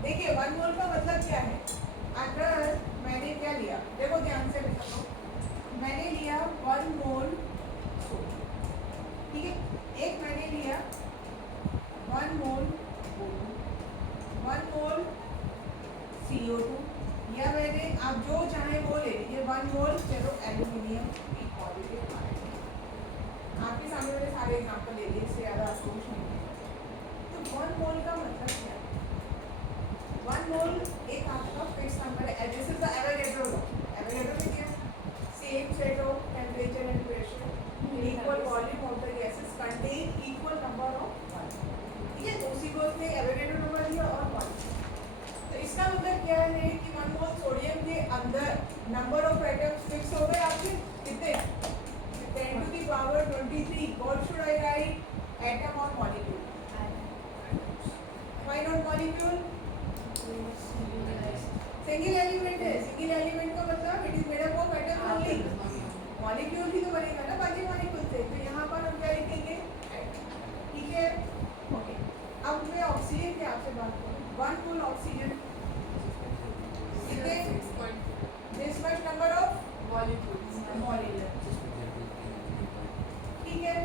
देखिए 1 मोल का मतलब क्या है? अगर मैंने क्या लिया, देखो ध्यान से बताओ, मैंने लिया 1 मोल, ठीक है, एक मैंने लिया 1 मोल O2, 1 मोल CO2, या मैंने आप जो चाहे वो ले लीजिए 1 मोल चलो एल्यूमिनियम की पॉजिटिव आयन। आपके सामने मैंने सारे एग्जांपल ले लिए, इससे ज़्यादा आपको कुछ नहीं है। तो 1 मोल का मतलब क्या है? 1 मोल एक आपका फिक्स नंबर है। This is the Avogadro law. Avogadro में क्या? Same set of temperature and pressure, equal volume of the gases contain equal number of one. ठीक है, तो उसी को उसने एवोगैड्रो नंबर दिया और 1। तो इसका मतलब क्या है कि 1 मोल सोडियम के अंदर नंबर ऑफ एटम्स फिक्स हो गए आपके कितने? 10 to the power 23. What should I write? Atom or molecule? Why not molecule? Single element है। Single element का मतलब it is made up of atoms only. Molecule ही तो बनेगा ना बाकी molecule से। तो यहाँ पर हम क्या लिखेंगे? ठीक है, ओके। अब मैं ऑक्सीजन की आपसे बात करूँ। 1 मोल ऑक्सीजन कितने? 6.4 This much number of molecules. molecules. ठीक है,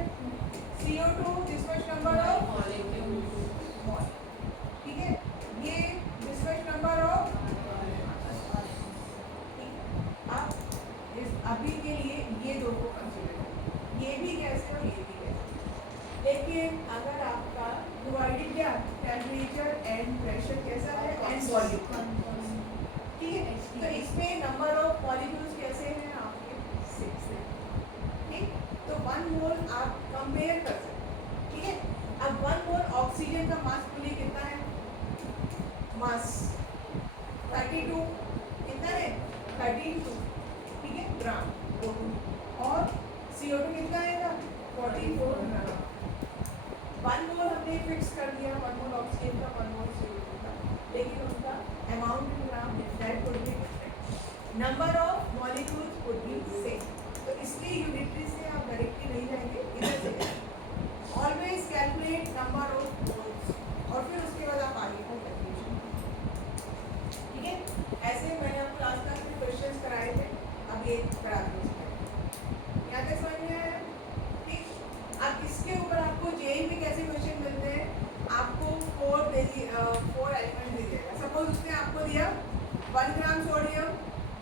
CO2 this much number of molecules। ठीक है, ये this much number of। अब इस अभी के लिए ये दो को कंसीडर करें, ये भी गैस है और ये भी गैस है। लेकिन अगर आपका डिवाइडेड क्या टेम्परेचर एंड प्रेशर कैसा है एंड वॉल्यूम, ठीक है, तो इसमें नंबर ऑफ मॉलिक्यूल्स कैसे हैं आपके? 6 है। ठीक, तो 1 मोल आप कंपेयर कर सकते हैं। ठीक है, अब 1 मोल ऑक्सीजन का मास बोलिए कितना है? मास 32 कितना है? 32, ठीक है, ग्राम O2। और CO2 कितना आएगा? 44 ग्राम। 1 मोल हमने फिक्स कर दिया, 1 मोल ऑक्सीजन का, 1 मोल CO2 का। Number of molecules would be same. तो इसलिए यूनिटरी से आप डायरेक्टली नहीं जाएंगे, इधर से जाएंगे। Always calculate number of moles और फिर उसके बाद आप आगे का कैलकुलेशन। ठीक है, ऐसे मैंने आपको लास्ट क्लास में क्वेश्चंस कराए थे, अब ये करा दूँ। यहाँ तक समझ में आया? ठीक। अब इसके ऊपर आपको जेई में कैसे क्वेश्चन मिलते हैं, आपको 4 एलिमेंट दे देगा। सपोज उसने आपको दिया 1 ग्राम सोडियम,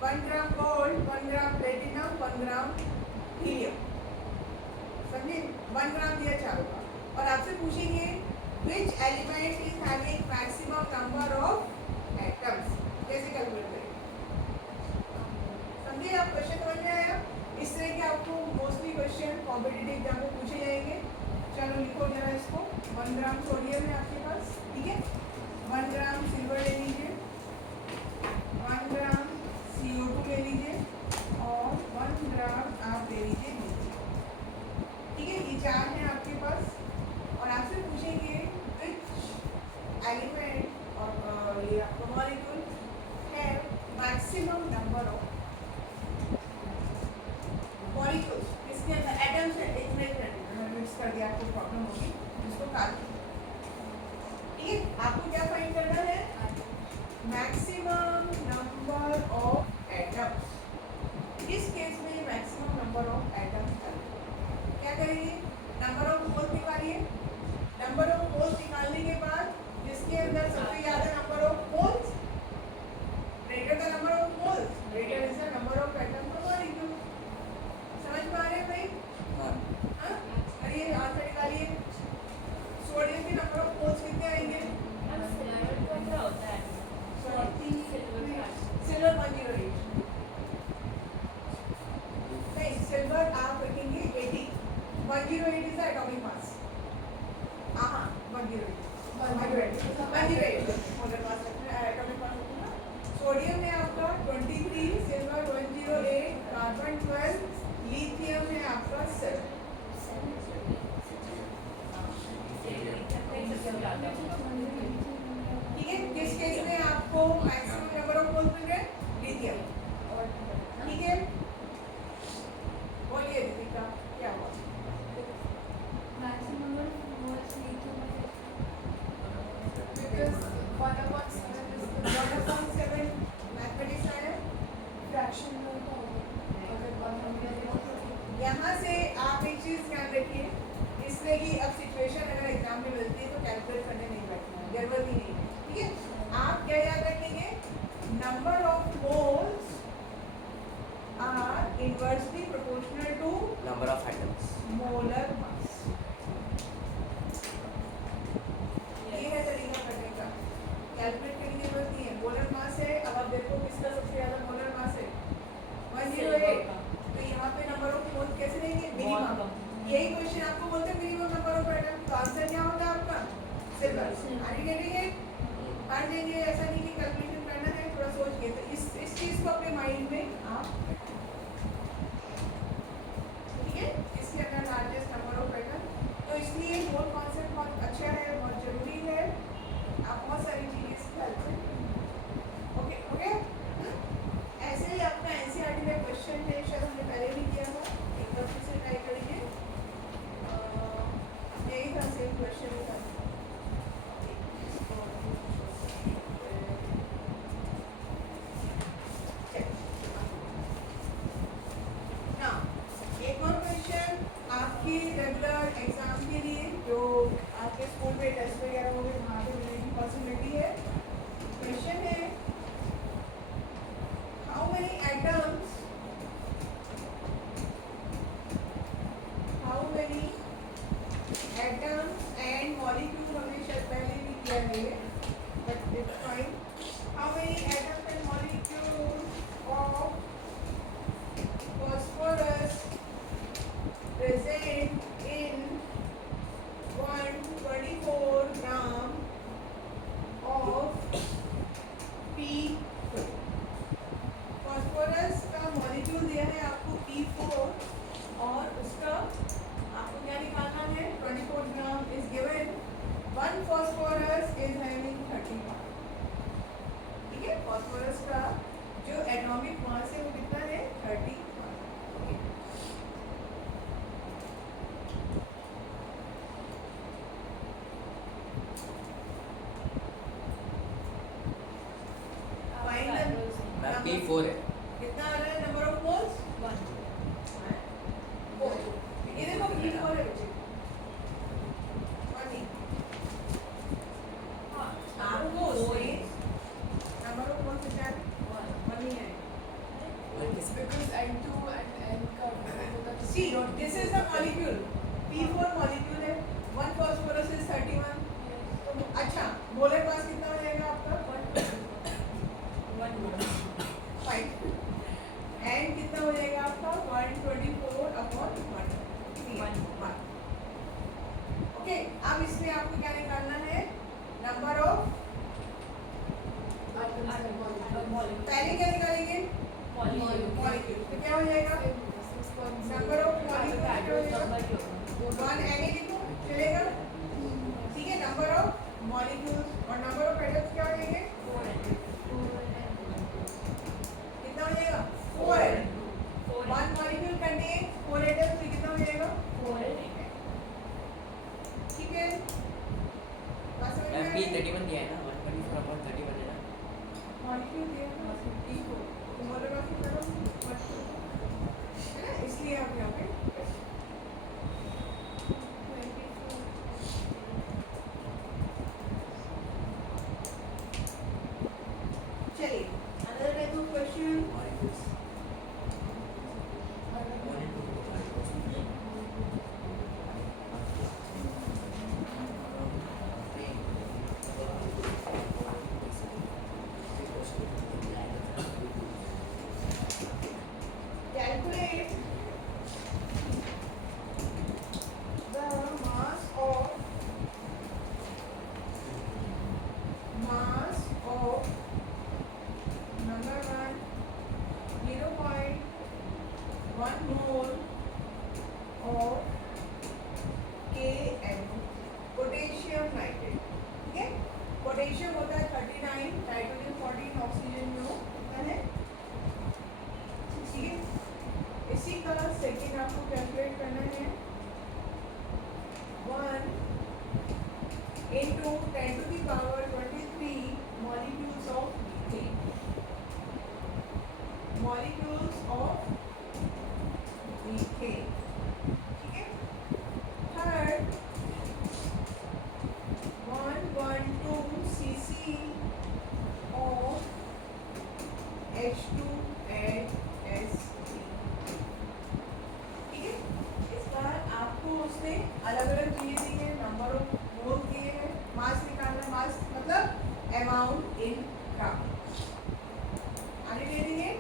1 ग्राम गोल्ड, 1 ग्राम प्लेटिनम, 1 ग्राम हीलियम, समझे? 1 ग्राम दिया चारों का, और आपसे पूछेंगे which element is having maximum number of atoms, कैसे कैलकुलेट करेंगे? समझिए आप, क्वेश्चन समझ में आया? इस तरह के आपको मोस्टली क्वेश्चन कॉम्पिटिटिव एग्जाम में पूछे जाएंगे। चलो लिखो जरा इसको। 1 ग्राम सोडियम है आपके पास, ठीक है। 1 ग्राम सिल्वर ले लीजिए, 1 ग्राम CO2 ले लीजिए, और 1 ग्राम आप ले लीजिए नीचे, ठीक है। ये 4 हैं आपके पास, और आपसे पूछेंगे विच एलिमेंट और ये आपका मॉलिक्यूल है मैक्सिमम नंबर ऑफ मॉलिक्यूल्स, इसके अंदर एटम्स है। एक मिनट मिक्स कर दिया, आपको प्रॉब्लम होगी, इसको काट दो। ठीक है, आपको क्या फाइंड करना है? Maximum number of atoms. इस केस में मैक्सिमम नंबर ऑफ एटम्स क्या करेंगे? नंबर ऑफ मोल्स निकालिए। नंबर ऑफ मोल्स निकालने के बाद जिसके अंदर सबसे ज्यादा number of moles, greater the number of moles, greater is the number of atoms of molecule. समझ पा रहे हैं भाई? हाँ, अरे आंसर निकालिए। सोडियम के नंबर ऑफ मोल्स कितने आएंगे? सिल्वर 108, नहीं सिल्वर आप रखेंगे 80। 108 इज द एटॉमिक मास। हाँ 108 मोलर मास रखना है, एटॉमिक मास रखना। सोडियम में आपका 23, सिल्वर 108, कार्बन 12, लिथियम है आपका 7। ठीक है, किस केस में आपको मैक्सिमम नंबर ऑफ मोल्स मिल रहे हैं? लिथियम। ठीक है, बोलिए दीपिका क्या हुआ? Because 1/7 is the 1/7 मैथमेटिक्स आया। fraction में होता होगा। अगर 1/7 यहाँ से आप एक चीज ध्यान रखिए, इसलिए कि अब सिचुएशन अगर एग्जाम में मिलती है तो कैलकुलेट करने नहीं बैठना है, जरूरत ही नहीं है। ठीक है, आप क्या याद रखेंगे? Number of moles are inversely proportional to number of atoms. Molar mass. ये है तरीका करने का, कैलकुलेट करने की जरूरत नहीं है। मोलर मास है, अब आप देखो किसका सबसे ज्यादा मोलर मास है? 108। तो यहाँ पे नंबर ऑफ मोल्स कैसे देंगे? मिनिमम। यही क्वेश्चन आपको बोलते हैं मिनिमम नंबर ऑफ एटम, तो आंसर क्या होगा आपका? सिल्वर। आगे करेंगे, काट देंगे, ऐसा नहीं कि कैलकुलेशन करना है, थोड़ा सोच के। तो इस चीज को अपने माइंड में आप, ठीक है, इसके अंदर लार्जेस्ट नंबर ऑफ एटम। तो इसलिए मोल कॉन्सेप्ट बहुत अच्छा है, बहुत जरूरी है। आप बहुत सारी चीजें इसकी हेल्प करेंगे। ओके ओके, ऐसे ही आपका एनसीईआरटी में क्वेश्चन थे, शायद हमने पहले भी किया था, एक बार फिर से ट्राई करेंगे। यही था, सेम क्वेश्चन ही था। 4 है. कितना आ रहा है नंबर ऑफ मोल्स? 1. ये देखो P4 है बच्चे. 1 ही. आपको उसमें नंबर ऑफ मोल्स कितना है? 1 ही है. Because N2 and N का होता है. See, this is the molecule. P4 molecule है. 1 phosphorus is 31. तो अच्छा, मोलर मास कितना हो जाएगा आपका? 5. एंड कितना हो जाएगा आपका? 124/1. ओके, अब इसमें आपको क्या निकालना है? नंबर ऑफ, पहले क्या निकालेंगे? मॉलिक्यूल. तो क्या हो जाएगा? नंबर ऑफ मॉलिक्यूल क्या हो जाएगा? 1 Na लिखो, चलेगा? ठीक है, नंबर ऑफ मॉलिक्यूल्स और नंबर ऑफ एटम्स क्या हो जाएंगे? कितना हो जाएगा? 4 एटम. 1 molecule contain 4 atoms. तो कितना हो जाएगा? ठीक है, बात समझ में मैम आ P गई? 31 दिया है ना, 124/31 है ना. मॉलिक्यूल दिया है ना, P4. तो मोलर मास कितना है? 1. है ना, इसलिए आप यहाँ पे चलिए, another type of question. Calculate the mass of number 1, 0.1 mole of Kn, potassium nitrate. ठीक है, पोटेशियम होता है 39, नाइट्रोजन 14, ऑक्सीजन जो कितना है? ठीक है, इसी का सेकेंड आपको कैलकुलेट करना है. 1 into 10⁻23 molecules of methane. Molecules of methane. ठीक है, थर्ड 112 cc of H2S3. ठीक है, इस बार आपको उसने अलग अलग चीजें दी है, नंबर ऑफ मोल दिए हैं, मास निकालना. मास मतलब अमाउंट इन ग्राम. आगे दे देंगे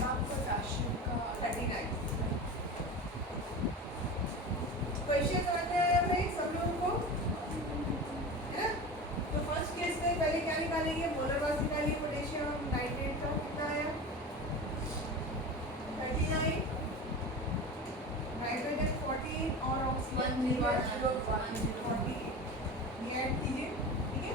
मैम पोटेशियम का 39. क्वेश्चन समझ में आया भाई सब लोगों को? है ना? तो फर्स्ट केस में पहले क्या निकालेंगे? मोलर मास निकालिए पोटेशियम नाइट्रेट का. कितना आया? 39, नाइट्रोजन 14 और ऑक्सीजन 48. ये ऐड कीजिए. ठीक है,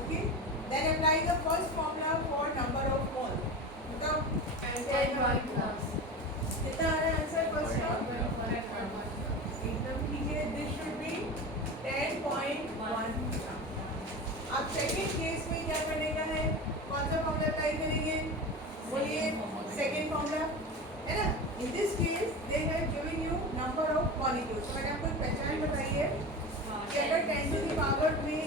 okay, then apply the first formula for number of mole. बताओ कितना आ रहा है आंसर फर्स्ट का? एकदम कीजिए. This should be 10.1. अब सेकंड केस में क्या करने का है? कौन सा फॉर्मूला अप्लाई करेंगे? बोलिए. सेकंड फॉर्मूला है ना. इन this case they have given you number of molecules. तो मैंने आपको एक पहचान बताई है कि अगर 10⁻ में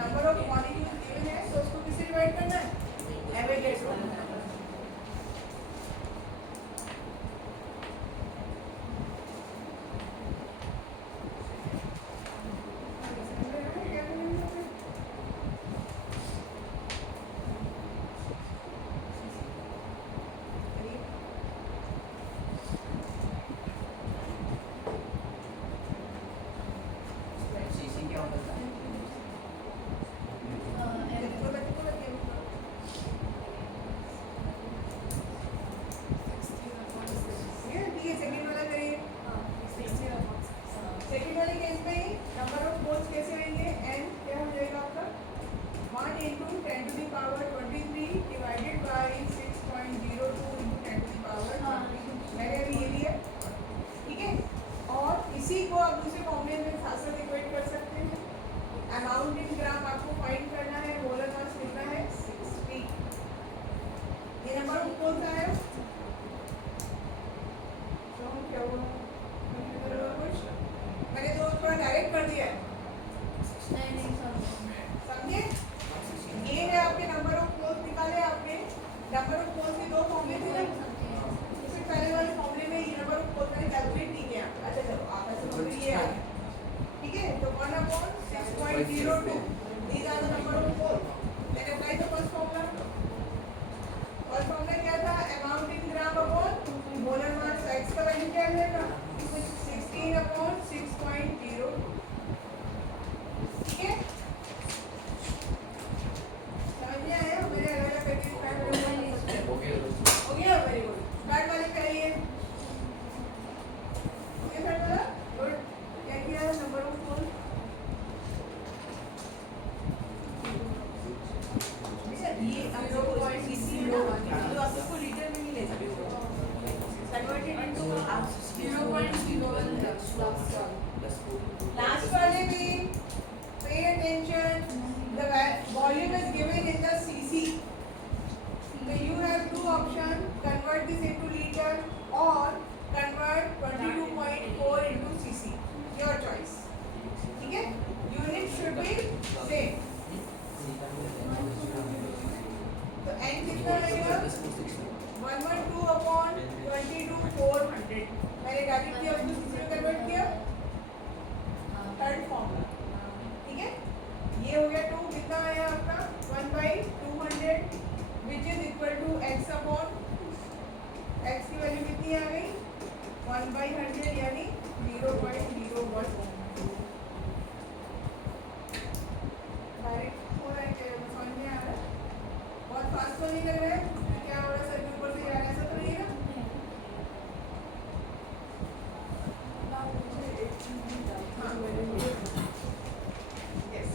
नंबर ऑफ मॉलिक्यूल्स गिवन है तो उसको किससे डिवाइड करना है? एवोगैड्रो. CC क्या होता है? सेकंड वाला करिए. सेकंड वाले केस में नंबर ऑफ मोल्स कैसे रहेंगे? n क्या हो जाएगा आपका? 1 into 10⁻23 divided by 6.02 into 10⁻23. मैंने अभी ये लिया. ठीक है, और इसी को आप दूसरे फॉर्मूले में साथ साथ इक्वेट कर सकते अमाउंट इन ग्राम आपको फाइंड करना है, मोलर मास कितना है 60। ये नंबर ऑफ कौन सा है? तो क्या हुआ मैंने तो थोड़ा डायरेक्ट कर दिया है, समझे? ये है आपके नंबर ऑफ पोल्स निकाले आपने। नंबर ऑफ पोल्स के दो फॉर्मूले थे ना, फिर पहले वाले फॉर्मूले में ये नंबर ऑफ पोल्स मैंने कैलकुलेट नहीं किया। अच्छा चलो आप ऐसे बोल ये आ गया, ठीक है? तो 1/6.02 these are the number of poles। then apply the first formula। First formula क्या था? Amount in gram upon molar mass. x का वैल्यू क्या आएगा? 16/6.02, ठीक है? समझ में आया? मेरे अलग-अलग पैकेज का हो गया हो गया, वेरी गुड। स्टार्ट वाले करिए। ओके स्टार्ट वाला गुड। क्या किया नंबर ऑफ पोल? अच्छा ये आप लोग को इसी है ना, तो आप इसको लीटर में नहीं ले सकते, कन्वर्टेड इनटू आप 0.01 लास्ट वाले में pay attention, the volume is given in the cc, so you have two options, convert this into liter or convert 22.4 into cc, your choice, ठीक है? unit should be same। तो n कितना रहेगा? 112/22 मैंने direct किया, उसको cc में convert किया, थर्ड फॉर्मूला, ठीक है? ये हो गया 2 कितना आया आपका 1/200 which is equal to x upon x की वैल्यू कितनी आ गई 1/100 यानी 0.01। डायरेक्ट हो रहा है क्या? समझ में आ रहा है? बहुत फास्ट तो नहीं लग रहा है? क्या हो रहा है? सर के ऊपर से जा रहा है, ऐसा तो नहीं है ना? हाँ yes।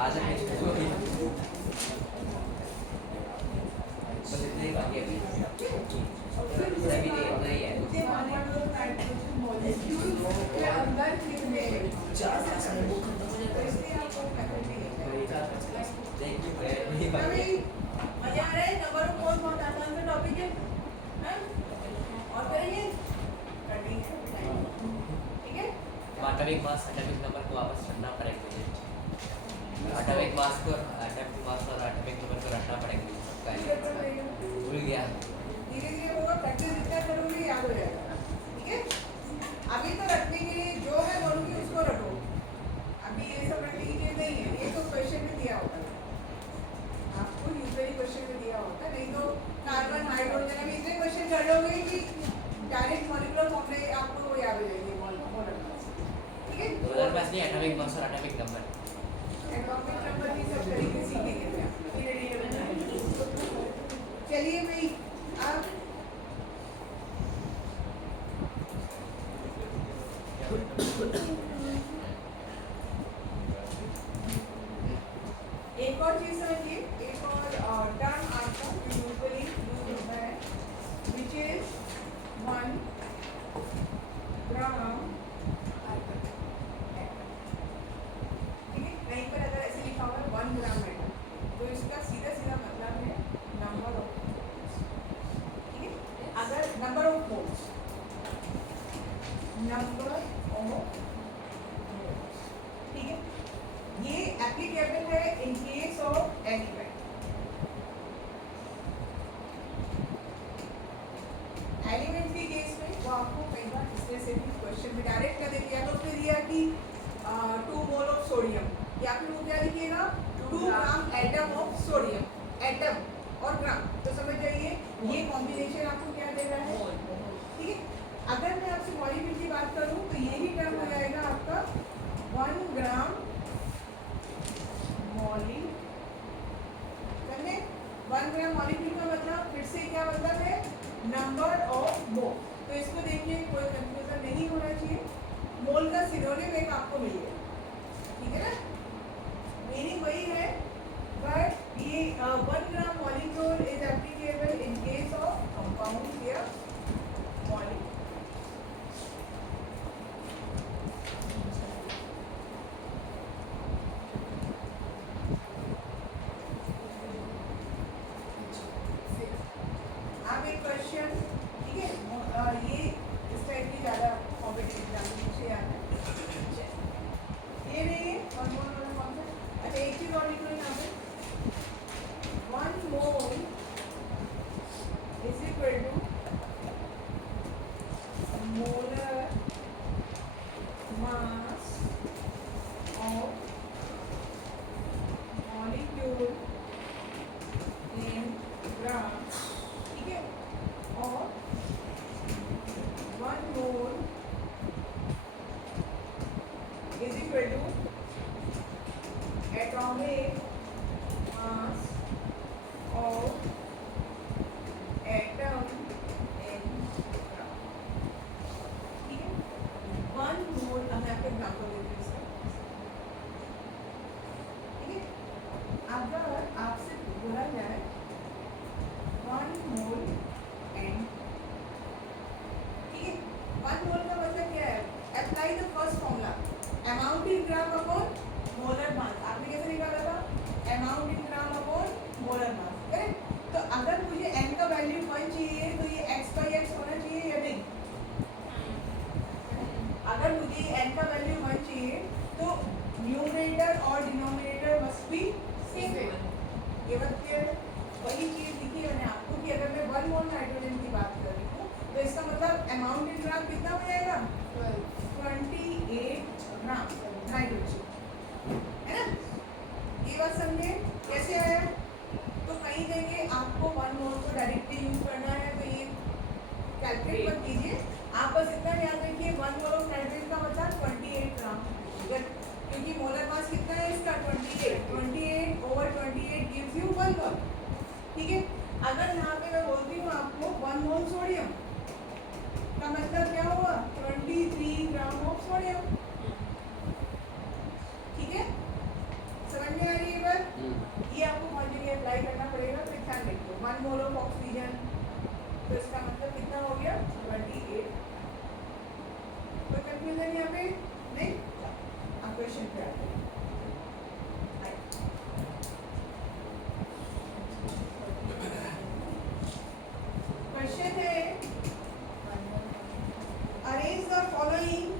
आज मैं इसको भी बस इतने ही बाकी अभी अभी देखना ही है मजा आ रहा है? नंबर ऑफ पोल्स बहुत आसान सा टॉपिक है, हैं? और करेंगे ठीक है? एटॉमिक मास एटॉमिक नंबर को वापस रखना पड़ेगा मुझे। एटॉमिक मास और एटॉमिक नंबर को रखना पड़ेगा सबका भूल गया धीरे धीरे होगा, प्रैक्टिस जितना करोगे याद हो जाएगा, ठीक है। अभी तो रखने के लिए जो मैं बोलूँगी उसको रखो, अभी ये सब रखने की चीज़ नहीं है, ये तो क्वेश्चन में दिया होता है आपको, यूजुअली क्वेश्चन में दिया होता है, नहीं तो कार्बन हाइड्रोजन अभी इतने क्वेश्चन कर लोगे कि डायरेक्ट मॉलिक्यूलर फॉर्मूले आपको वो याद हो जाएंगे मोलर मास, ठीक है। मोलर मास नहीं एटॉमिक मास और एटॉमिक नंबर एटॉमिक नंबर भी सब तरीके सीखेंगे धीरे धीरे बनाएंगे। चलिए भाई अब एक और चीज समझिए, एक और टर्म आपको यूजुअली यूज होता है विच इज 1 ग्राम, ठीक है। कहीं पर अगर ऐसे लिखा हुआ है 1 ग्राम एटम, तो इसका सीधा सीधा मतलब है नंबर ऑफ, ठीक है। अगर नंबर ऑफ मोल्स, ठीक है, ये एप्लीकेबल है in case of element. Element के केस में वो आपको कई बार इसमें से भी क्वेश्चन में डायरेक्ट कर देते हैं, तो उसने दिया कि 2 मोल ऑफ सोडियम, या फिर वो क्या लिखिएगा 2 gram atom of sodium, atom और ग्राम, तो समझ जाइए ये कॉम्बिनेशन आपको क्या दे रहा है, ठीक है। अगर मैं आपसे मॉलिक्यूल की बात करूं तो यही टर्म हो जाएगा आपका 1 ग्राम मॉलिक्यूल, 1 ग्राम मॉलिक्यूल का मतलब फिर से क्या मतलब है नंबर ऑफ मोल। तो इसको देखिए कोई कंफ्यूजन नहीं होना चाहिए, मोल का सिनोनिम एक आपको मिल गया, ठीक है ना, मीनिंग वही है, बट ये 1 gram molecule is applicable in case of compound या मॉलिक्यूल। अब एक क्वेश्चन, ठीक है, ये इस टाइप की ज़्यादा कॉम्पिटेटिव एग्जाम में पूछे जाते हैं, ये नहीं है और मोल वाला कौन सा, अच्छा एक चीज़ और लिख लो यहाँ पे 1 mole is equal to molar mass of molecule in gram, ठीक है, और 1 mole is equal to atomic mass of atom in gram, ठीक है। 1 मोल, अब मैं आपको एग्जाम्पल देती हूँ इसका, ठीक है। अगर आपसे बोला जाए 1 मोल एंड, ठीक है, 1 मोल का मतलब क्या है, apply the first formula amount in gram upon molar मास, आपने कैसे निकाला था amount in gram upon molar mass, correct. तो अगर मुझे n का वैल्यू 1 चाहिए तो ये x/x होना चाहिए या नहीं, अगर मुझे n का वैल्यू 1 चाहिए तो न्यूमरेटर और डिनोमिनेटर मस्ट बी सेम, ये बात क्लियर है। वही चीज़ लिखी मैंने आपको कि अगर मैं 1 मोल नाइट्रोजन की बात कर रही हूँ तो इसका मतलब अमाउंट इन ग्राम कितना हो जाएगा 28 ग्राम नाइट्रोजन, है ना, ये बात समझे कैसे आया। तो कहीं जगह आपको 1 मोल को डायरेक्टली यूज करना है तो ये कैलकुलेट मत कीजिए, आप बस इतना याद रखिए 1 मोल ऑफ नाइट्रोजन का मतलब 28 ग्राम, क्योंकि मोलर मास कितना है इसका 28 ओवर 28 गिव्स यू 1 मोल, ठीक है। अगर यहाँ पे मैं बोलती हूँ आपको 1 मोल सोडियम का मतलब क्या हुआ 23 ग्राम ऑफ सोडियम, ठीक है, समझ में आ रही है बात, ये आपको बहुत जगह अप्लाई करना पड़ेगा, तो ध्यान रखिए 1 मोल ऑफ ऑक्सीजन, तो इसका मतलब कितना हो गया 28, कोई कंफ्यूजन यहाँ पे नहीं। अब क्वेश्चन पे आते हैं, क्वेश्चन है arrange the following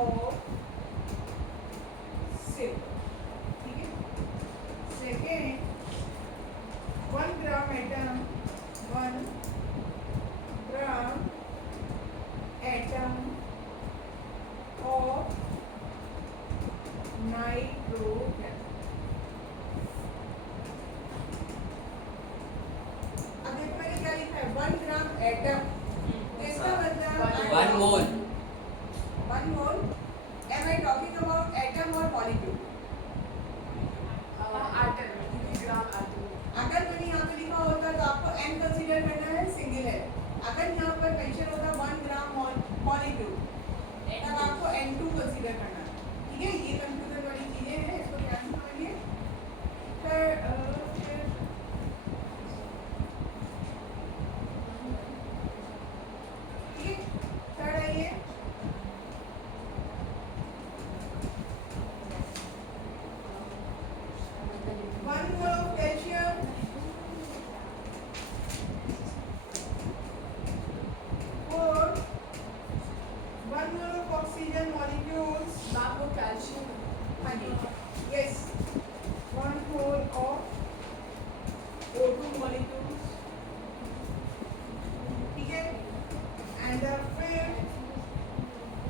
of silver. ठीक है. Second, 1 gram atom, 1 gram atom of nitrogen. अब देखो मैंने क्या लिखा है 1 ग्राम एटम. इसका मतलब 1 mole. 1 mole. Am I talking about atom or molecule? Atom, milligram atom. अगर मैंने यहाँ पे लिखा होता तो आपको n कंसीडर करना है सिंगुलर. अगर यहाँ पर मेंशन होता 1 ग्राम मॉलिक्यूल तब आपको n2 कंसीडर करना है. ठीक है. ये कंफ्यूजन वाली चीजें हैं. इसको ध्यान से समझिए. फिर ठीक है. थर्ड आइए. One mole of calcium. Four. 1 mole of oxygen molecules. Ma'am, वो calcium है. हाँ जी. Yes. 1 mole of O2 molecules. ठीक है. And the fifth,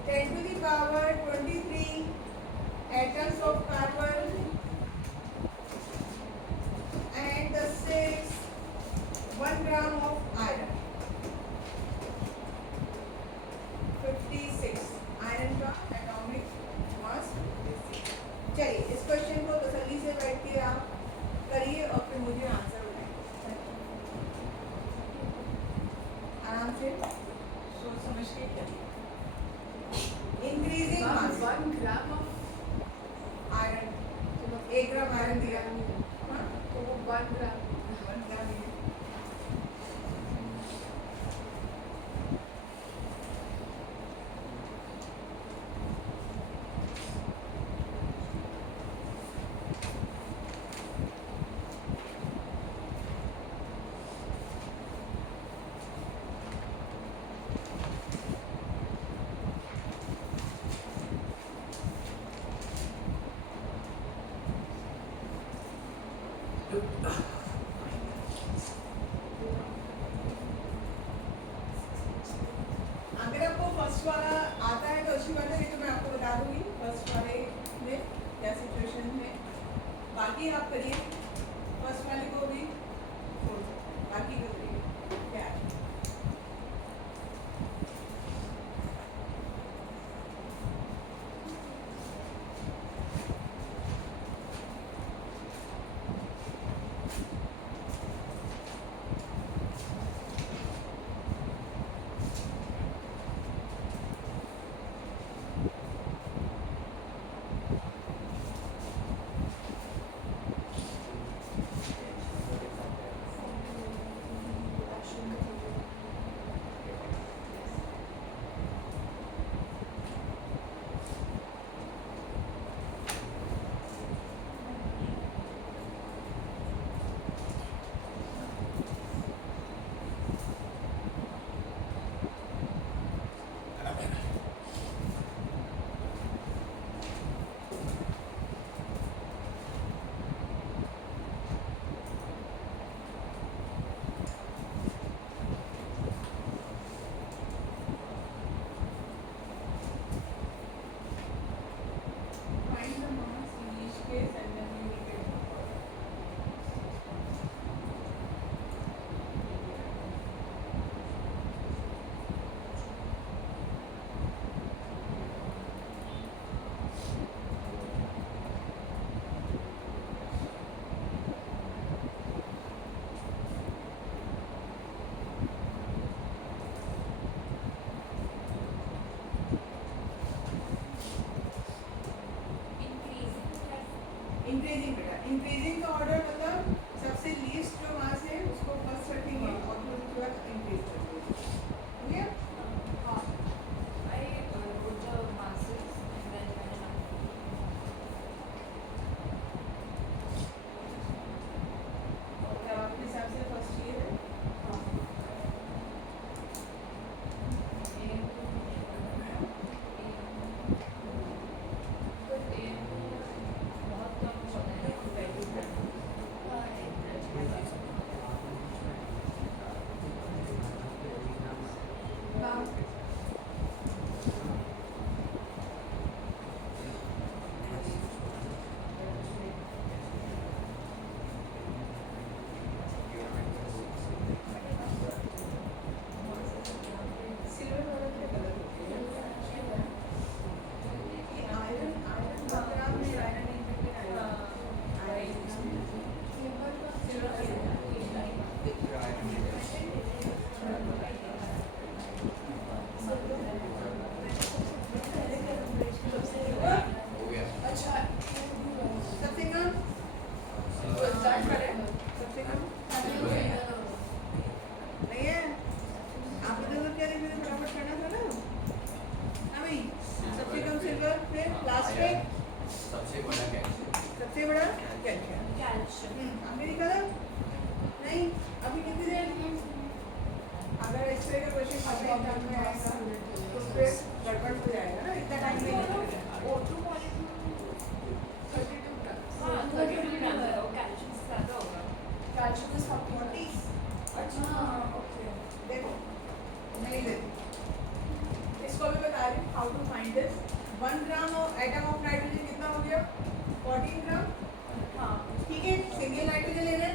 10 to the power 23 atoms of carbon. And the sixth, 1 gram of iron. 56 iron का atomic mass. चलिए इस question को तसल्ली से बैठ के आप करिए और फिर मुझे आंसर बताइए. आराम से सोच समझ के करिए. Increasing Ma'am, mass 1 gram of iron. 1 gram iron दिया. हाँ, तो वो 1 gram. 1 ग्राम है. अगर आपको फर्स्ट वाला आता है तो अच्छी बात है. नहीं तो मैं आपको बता दूंगी फर्स्ट वाले में क्या सिचुएशन है. बाकी आप करिए. फर्स्ट वाले को भी छोड़ सकते हैं. बाकी को करिए. क्या है? एग्जाम में आएगा तो फिर गड़बड़ हो जाएगा ना, इतना टाइम नहीं लगेगा। O2 molecule 32 grams. हाँ, 32 grams है, वो calcium से ज़्यादा होगा। Calcium is 40 grams. 40 अच्छा, okay. देखो नहीं देती, इसको भी बता रही हूँ how to find this. 1 gram of atom of nitrogen कितना हो गया? 14 ग्राम। हाँ, ठीक है, सिंगल नाइट्रोजन ले लें।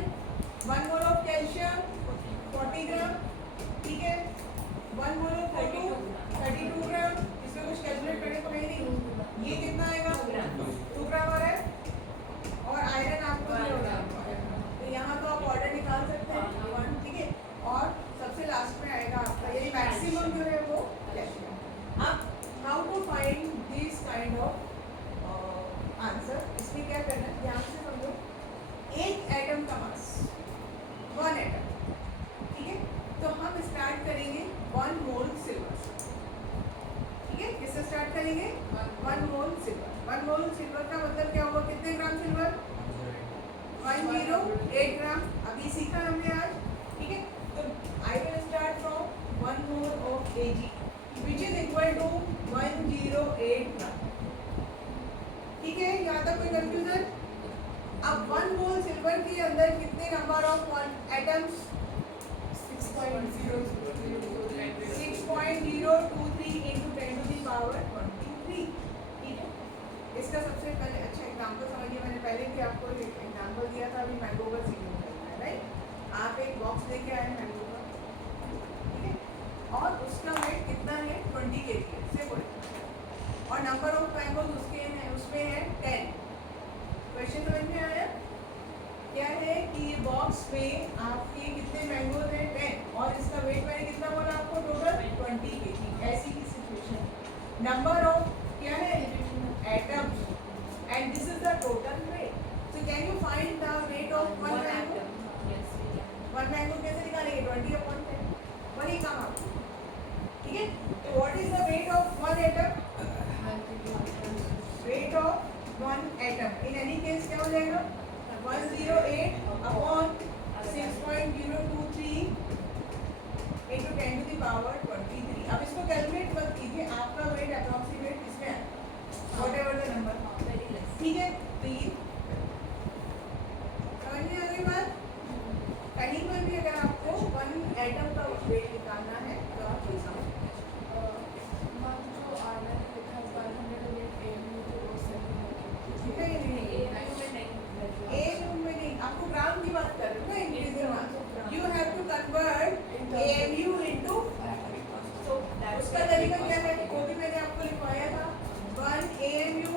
1 मोल ऑफ कैल्शियम 40 ग्राम। ठीक है, 1 मोल ऑफ 32 ग्राम। इसमें कुछ कैलकुलेट करने को है नहीं। ये कितना आएगा? 2 ग्राम आ रहा है। और आयरन आपको दिया होगा, तो यहाँ तो आप ऑर्डर निकाल सकते हैं 1। ठीक है, और सबसे लास्ट में आएगा आपका ये मैक्सिमम जो है वो कैल्शियम। अब how to find this kind of answer, इसमें क्या करना है ध्यान से समझो। एक एटम का मास 1 एटम, ठीक है, तो हम स्टार्ट करेंगे 1 मोल सिल्वर। ठीक है, किससे स्टार्ट करेंगे? 1 मोल सिल्वर। 1 मोल सिल्वर का मतलब क्या होगा? कितने ग्राम सिल्वर? 108 ग्राम। अभी सीखा हमने आज। ठीक है, तो I will start from 1 mole of Ag which is equal to 108 ग्राम। ठीक है, यहाँ तक कोई कंफ्यूजन? अब 1 मोल सिल्वर के अंदर कितने number of atoms? 6.023 into 10 to the power 23। ठीक है, इसका सबसे पहले अच्छा एग्जाम्पल समझिए। मैंने पहले भी आपको एग्जाम्पल दिया था, अभी मैंगो का सीजन चल रहा है, राइट? आप एक बॉक्स लेके आए मैंगो का, ठीक है, और उसका वेट कितना है? 20 kg से बोले, और नंबर ऑफ मैंगोज उसके हैं, उसमें है 10। क्वेश्चन समझ में आया? क्या है कि ये बॉक्स में आपके कितने मैंगोज हैं? 10, और इसका वेट मैंने कितना बोला आपको? Total 20 kg। ऐसी की सिचुएशन, नंबर ऑफ क्या है? Atoms, and this is the total weight. So can you find the weight of 1 mango? 1 mango कैसे निकालेंगे? 20/10, वही काम आपको। ठीक है, तो what is the weight of 1 atom? Weight of 1 atom in any case क्या हो जाएगा? 108 upon 6.023 into 10 to the power 23। अब इसको कैलकुलेट मत कीजिए, आपका वेट अप्रॉक्सीमेट इसमें है, whatever the number। ठीक है, तो ये समझ में आ गई बात? कहीं पर भी अगर आपको 1 एटम का वेट निकालना है तो आप ये समझ मैम, जो आना है लिखा है 108 AU तो वो सही है। ठीक है ये नहीं ए रूम में नहीं, आपको ग्राम की बात कर रहे हो ना, increasing mass. You have to convert AMU into, तो उसका तरीका क्या है? वो भी मैंने आपको लिखवाया था। 1 AMU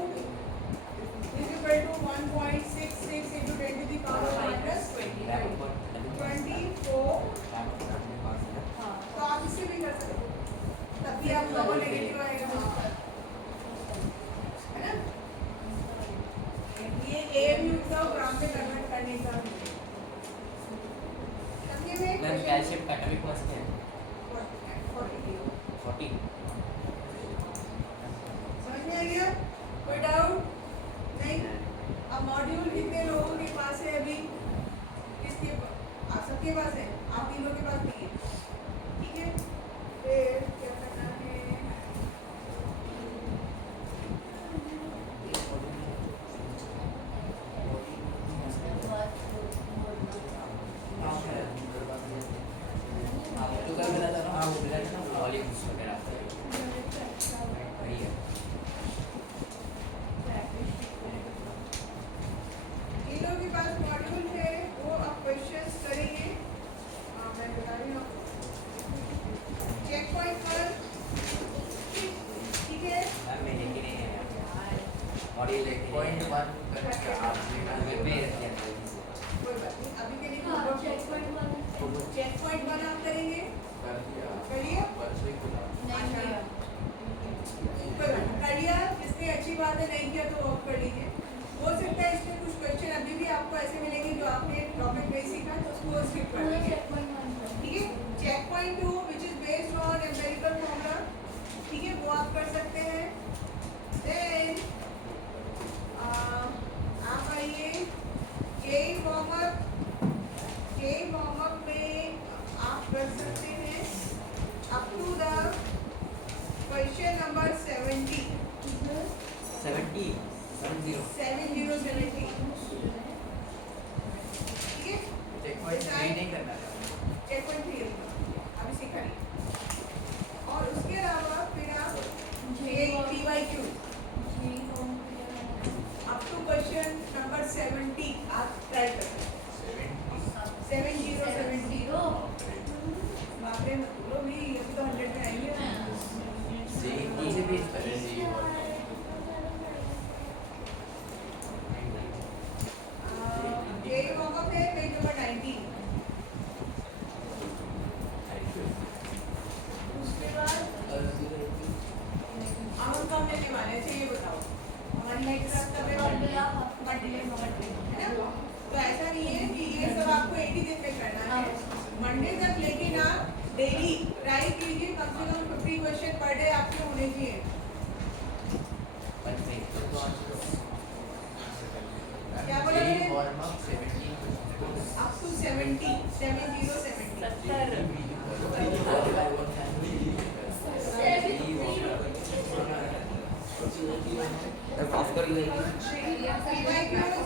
is equal to 1.66 into 10 to the power minus 24। तो आप इससे भी कर सकते हो, तब भी आपका वो नेगेटिव आएगा, है ना? ये AMU का ग्राम में कन्वर्ट करने का समझे में? मैम कैल्शियम का एटॉमिक मास क्या है? 40। 40। समझ में आ गया? कोई डाउट नहीं? अब मॉड्यूल कितने लोगों के पास है अभी? किसके आप सबके पास है? आप तीनों के पास नहीं है? ठीक है, फिर क्या करना है? तो कल मिला था ना, हाँ वो मिला था ना, वॉल्यूम्स वगैरह वही है। इन लोगों के पास मॉड्यूल है, वो अब क्वेश्चंस करेंगे। मैं बता रही हूँ चेक पॉइंट 1, ठीक है? मैम मैं लेके नहीं आया मॉड्यूल लेके पॉइंट 1 करके आप वेब में रख दिया था। कोई बात नहीं, अभी के लिए चेक पॉइंट 1 आप करेंगे, कर दिया, करिए। परसों ही खुला। कर लिया, जिसने अच्छी बात है, नहीं किया तो ऑफ कर लीजिए। हो सकता है इसमें कुछ क्वेश्चन अभी भी आपको ऐसे मिलेंगे जो आपने टॉपिक नहीं सीखा, तो उसको स्किप कर लीजिए। ठीक है, check point 2 which is based on empirical formula, ठीक है, वो आप कर सकते हैं। देन आप आइए के वार्म अप में आप कर सकते हैं अप टू द 70 70 7070 ठीक है चेक पॉइंट नहीं करना था चेक पॉइंट 3 अभी सीखा नहीं और उसके अलावा फिर आप PYQ up to question number 70 आप ट्राई कर 7070 बाप रे मत बोलो भी अभी तो 100 में आएंगे सी से भी सी ये होगा फिर पेज नंबर 19 उसके बाद हम कम लेने वाले हैं ये बताओ हमारी लाइट रख कर मंडे है ना तो ऐसा नहीं है कि ये सब आपको एक ही दिन में करना है मंडे तक लेकिन आप डेली ट्राई कीजिए कम से कम 50 क्वेश्चन पर डे आपके होने चाहिए क्या बोला मैंने warm up 70 up to 70 70 of कर लो PYQ